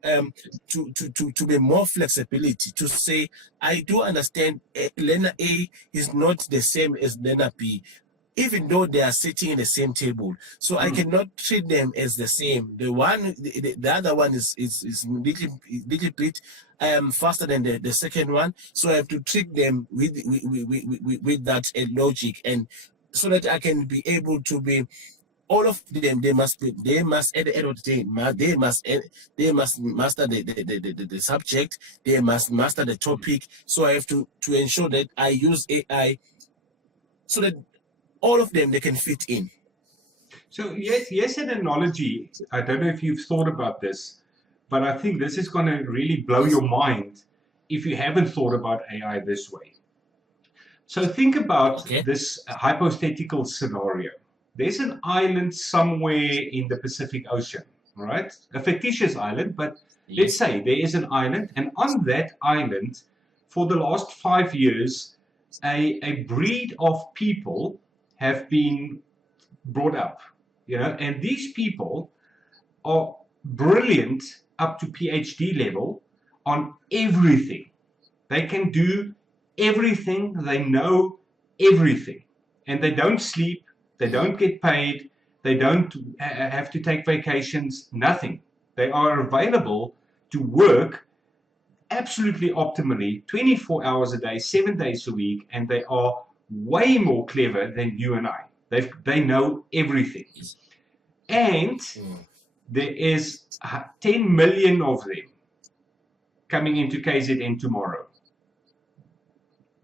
be more flexibility to say, I do understand learner A is not the same as learner B, even though they are sitting in the same table. So I cannot treat them as the same. The other one is little bit faster than the second one. So I have to treat them with that logic, and so that I can be able to be, all of them, they must at the end of the day, they must master the subject, they must master the topic. So I have to ensure that I use AI so that all of them, they can fit in. So yes, an analogy. I don't know if you've thought about this, but I think this is going to really blow your mind if you haven't thought about AI this way. So think about this hypothetical scenario. There's an island somewhere in the Pacific Ocean, right? A fictitious island, but let's say there is an island, and on that island, for the last 5 years, a breed of people have been brought up, and these people are brilliant up to PhD level on everything. They can do everything, they know everything, and they don't sleep, they don't get paid, they don't have to take vacations, nothing. They are available to work absolutely optimally 24 hours a day, 7 days a week, and they are way more clever than you and I. They know everything. And there is 10 million of them coming into KZN tomorrow.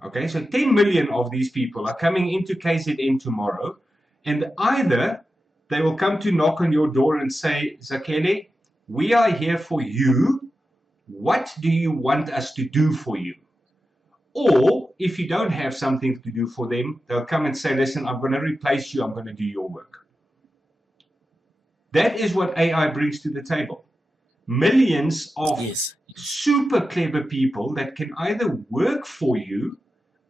Okay, so 10 million of these people are coming into KZN tomorrow, and either they will come to knock on your door and say, Zakhele, we are here for you. What do you want us to do for you? Or if you don't have something to do for them, they'll come and say, listen, I'm going to replace you. I'm going to do your work. That is what AI brings to the table. Millions of super clever people that can either work for you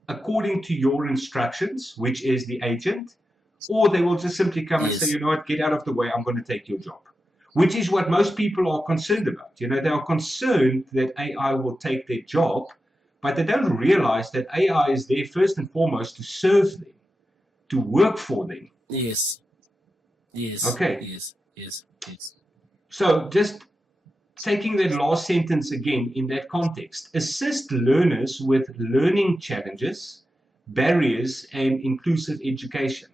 according to your instructions, which is the agent, or they will just simply come and say, you know what, get out of the way, I'm going to take your job. Which is what most people are concerned about. They are concerned that AI will take their job, but they don't realize that AI is there first and foremost to serve them, to work for them. Yes. Okay. Yes. So just taking that last sentence again in that context, assist learners with learning challenges, barriers, and inclusive education.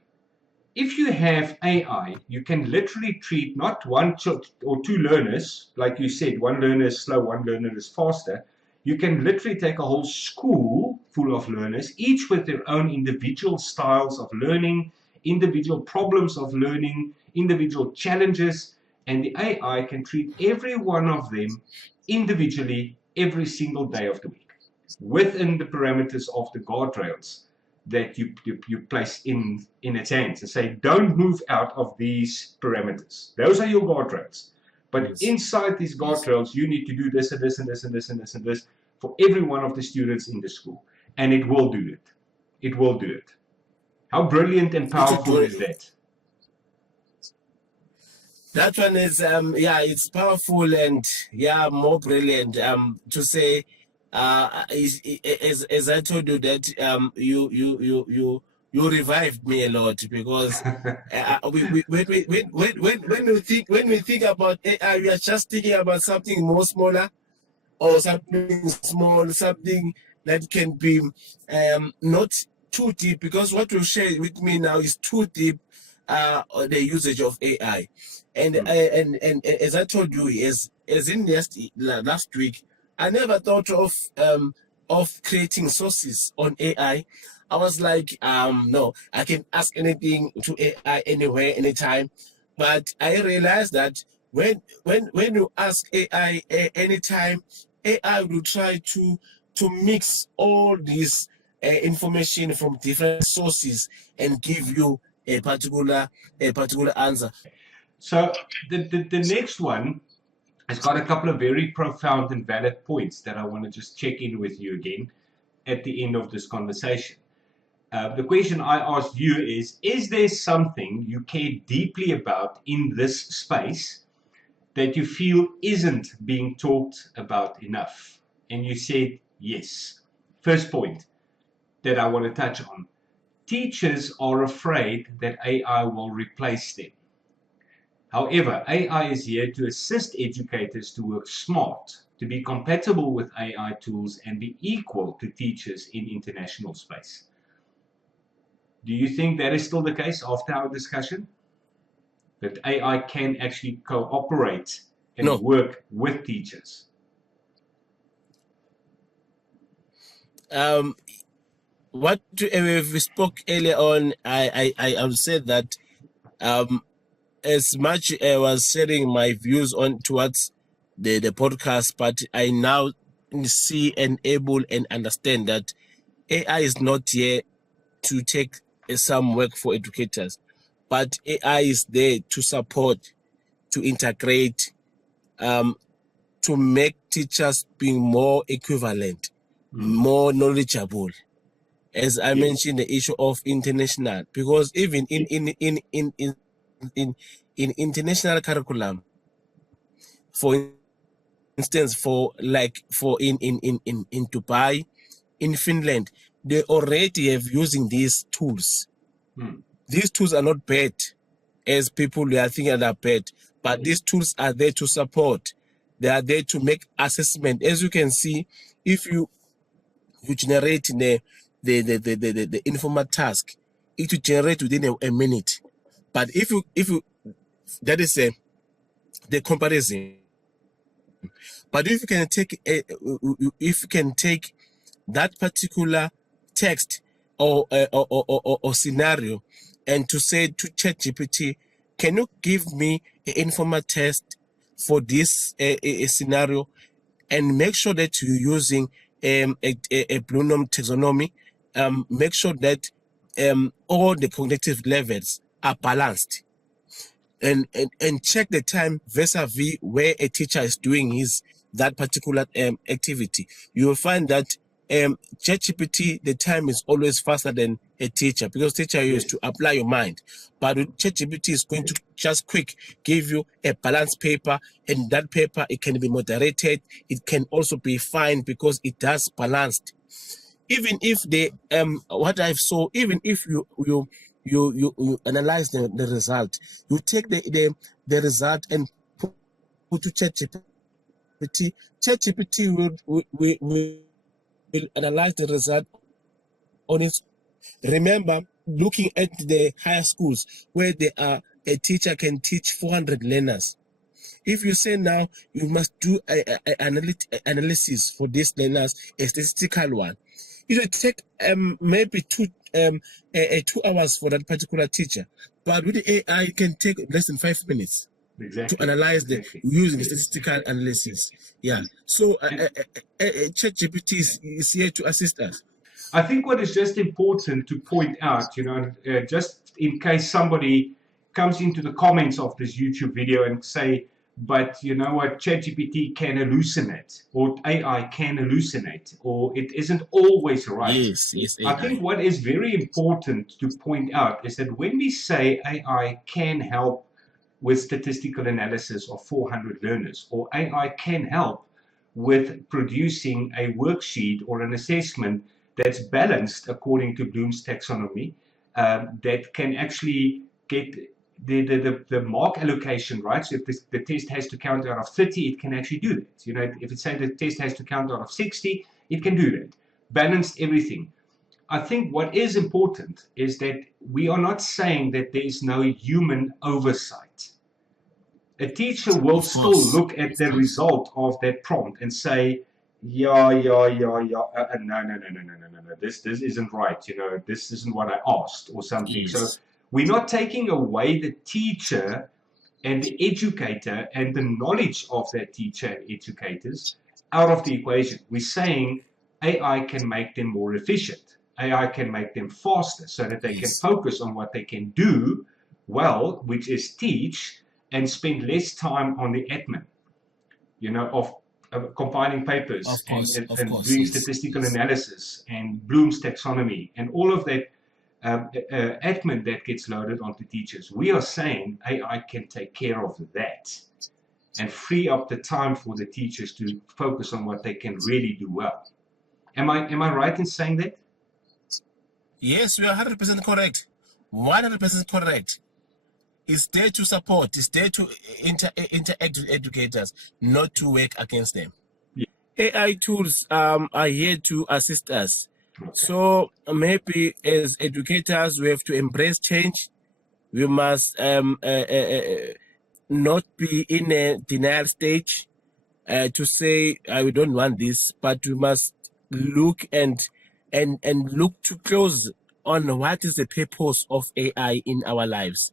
If you have AI, you can literally treat not one or two learners, like you said, one learner is slow, one learner is faster. You can literally take a whole school full of learners, each with their own individual styles of learning, individual problems of learning, individual challenges, and the AI can treat every one of them individually every single day of the week within the parameters of the guardrails that you place in its hands and say, don't move out of these parameters. Those are your guardrails. But inside these guardrails, you need to do this and this and this and this and this and this for every one of the students in the school. And it will do it. It will do it. How brilliant and powerful is that? That one is, it's powerful and, more brilliant. To say, as I told you that you revived me a lot, because when we think about AI, we are just thinking about something more smaller, or something small, something that can be not too deep, because what you share with me now is too deep, the usage of AI. And as I told you, as in last week, I never thought of creating sources on AI. I was like, no, I can ask anything to AI anywhere, anytime. But I realized that when you ask AI anytime, AI will try to mix all this information from different sources and give you a particular answer. So the next one, has got a couple of very profound and valid points that I want to just check in with you again at the end of this conversation. The question I asked you is there something you care deeply about in this space that you feel isn't being talked about enough? And you said yes. First point that I want to touch on. Teachers are afraid that AI will replace them. However, AI is here to assist educators to work smart, to be compatible with AI tools, and be equal to teachers in international space. Do you think that is still the case after our discussion? That AI can actually cooperate and No. work with teachers? What we spoke earlier on, I would say that as much I was sharing my views on towards the podcast, but I now see and able and understand that AI is not here to take some work for educators, but AI is there to support, to integrate, to make teachers being more equivalent, more knowledgeable. As I mentioned, the issue of international, because even in international curriculum, for instance, for in Dubai, in Finland, they already have using these tools. These tools are not bad, as people are thinking they're bad, but these tools are there to support. They are there to make assessment. As you can see, if you generate the informal task, it will generate within a minute. But if you that is the comparison. But if you can take that particular text or scenario and to say to ChatGPT, can you give me an informal test for this scenario, and make sure that you're using a Bloom taxonomy, make sure that all the cognitive levels are balanced, and check the time vis-a-vis where a teacher is doing that particular activity. You will find that ChatGPT, the time is always faster than a teacher, because teacher used to apply your mind, but with ChatGPT is going to just quick give you a balanced paper, and that paper, it can be moderated, it can also be fine because it does balanced. Even if what I saw, even if you analyze the result, you take the result and put to ChatGPT. ChatGPT will analyze the result on its. Remember, looking at the higher schools where a teacher can teach 400 learners. If you say now you must do analysis for these learners, a statistical one, it will take maybe 2 hours for that particular teacher. But with the AI, it can take less than 5 minutes to analyze using the statistical analysis. Yeah. So ChatGPT is here to assist us. I think what is just important to point out, just in case somebody comes into the comments of this YouTube video and say, but you know what, ChatGPT can hallucinate, or AI can hallucinate, or it isn't always right. Yes, AI. I think what is very important to point out is that when we say AI can help with statistical analysis of 400 learners, or AI can help with producing a worksheet or an assessment that's balanced according to Bloom's taxonomy, that can actually get the mark allocation right. So if the test has to count out of 30, it can actually do that. If it says the test has to count out of 60, it can do that. Balanced everything. I think what is important is that we are not saying that there is no human oversight. A teacher will still look at the result of that prompt and say, no, this isn't right, this isn't what I asked, or something. Yes. So we're not taking away the teacher and the educator and the knowledge of that teacher and educators out of the equation. We're saying AI can make them more efficient. AI can make them faster so that they can focus on what they can do well, which is teach, and spend less time on the admin. of compiling papers of and course, doing yes. statistical analysis and Bloom's taxonomy and all of that admin that gets loaded onto teachers. We are saying AI can take care of that and free up the time for the teachers to focus on what they can really do well. Am I right in saying that? Yes, you are 100% correct. 100% correct. It's there to support. It's there to interact with educators, not to work against them. Yeah. AI tools are here to assist us. Okay. So maybe as educators, we have to embrace change. We must not be in a denial stage to say we don't want this, but we must look and look too close on what is the purpose of AI in our lives,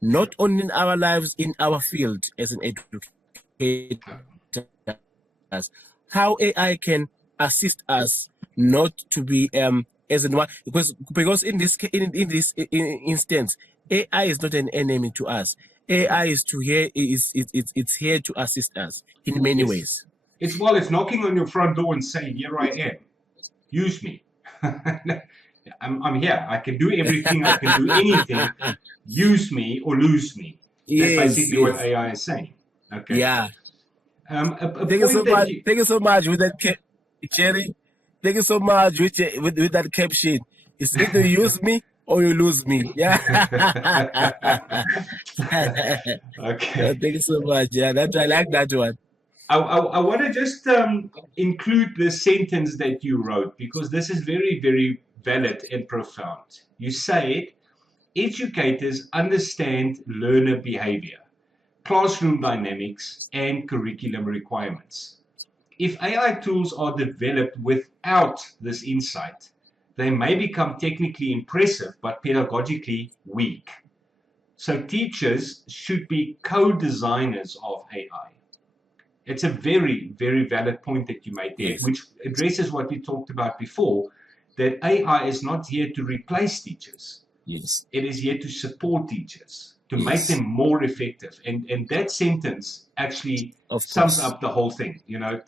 not only in our lives, in our field as an educator. How AI can assist us not to be as in one, because in this instance, AI is not an enemy to us. AI is it's here to assist us in many ways. It's knocking on your front door and saying, "Here I am. Use me. I'm here. I can do everything. I can do anything. Use me or lose me." That's basically what AI is saying. Okay. Yeah. Thank you so much. Thank you so much with that, Jerry. Thank you so much with that caption. It's either use me or you lose me. Yeah. Okay. Thank you so much. Yeah, I like that one. I want to just include the sentence that you wrote, because this is very, very valid and profound. You say, educators understand learner behavior, classroom dynamics, and curriculum requirements. If AI tools are developed without this insight, they may become technically impressive but pedagogically weak. So teachers should be co-designers of AI. It's a very, very valid point that you made there, Yes. which addresses what we talked about before, that AI is not here to replace teachers. Yes. It is here to support teachers, to make them more effective. And that sentence actually sums up the whole thing,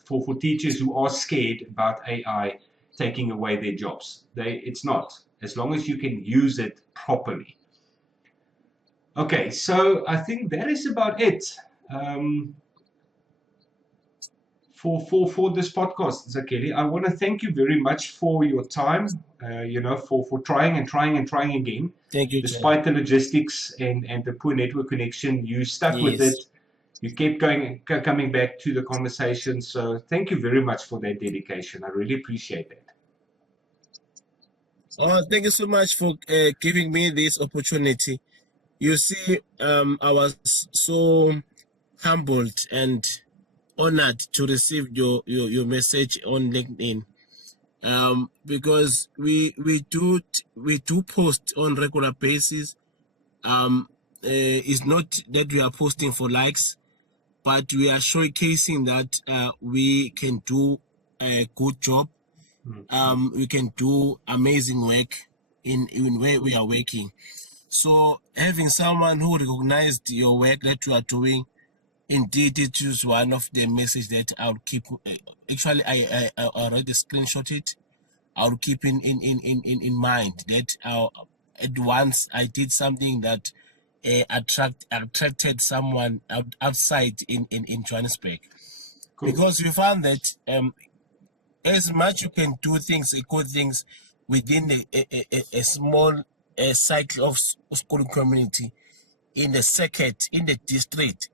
for teachers who are scared about AI taking away their jobs. It's not, as long as you can use it properly. Okay, so I think that is about it. For this podcast, Zakhele, I want to thank you very much for your time, for trying again. Thank you, despite the logistics and the poor network connection. You stuck with it. You kept coming back to the conversation. So thank you very much for that dedication. I really appreciate that. Oh, thank you so much for giving me this opportunity. You see, I was so humbled and honored to receive your message on LinkedIn, because we do post on regular basis. It's not that we are posting for likes, but we are showcasing that we can do a good job. We can do amazing work in where we are working. So having someone who recognized your work that you are doing, indeed, it is one of the messages that I'll keep. Actually, I already screenshot it. I'll keep in mind that at once I did something that attracted someone outside in Johannesburg. Cool. Because we found that as much you can do things, good things within a small cycle of school community in the circuit, in the district,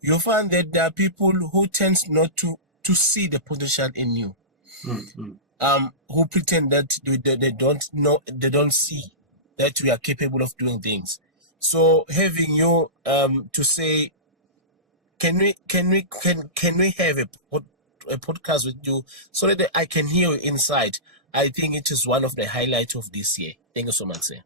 you find that there are people who tend not to see the potential in you, who pretend that they don't know, they don't see that we are capable of doing things. So having you to say, can we have a podcast with you so that I can hear you inside, I think it is one of the highlights of this year. Thank you so much, sir.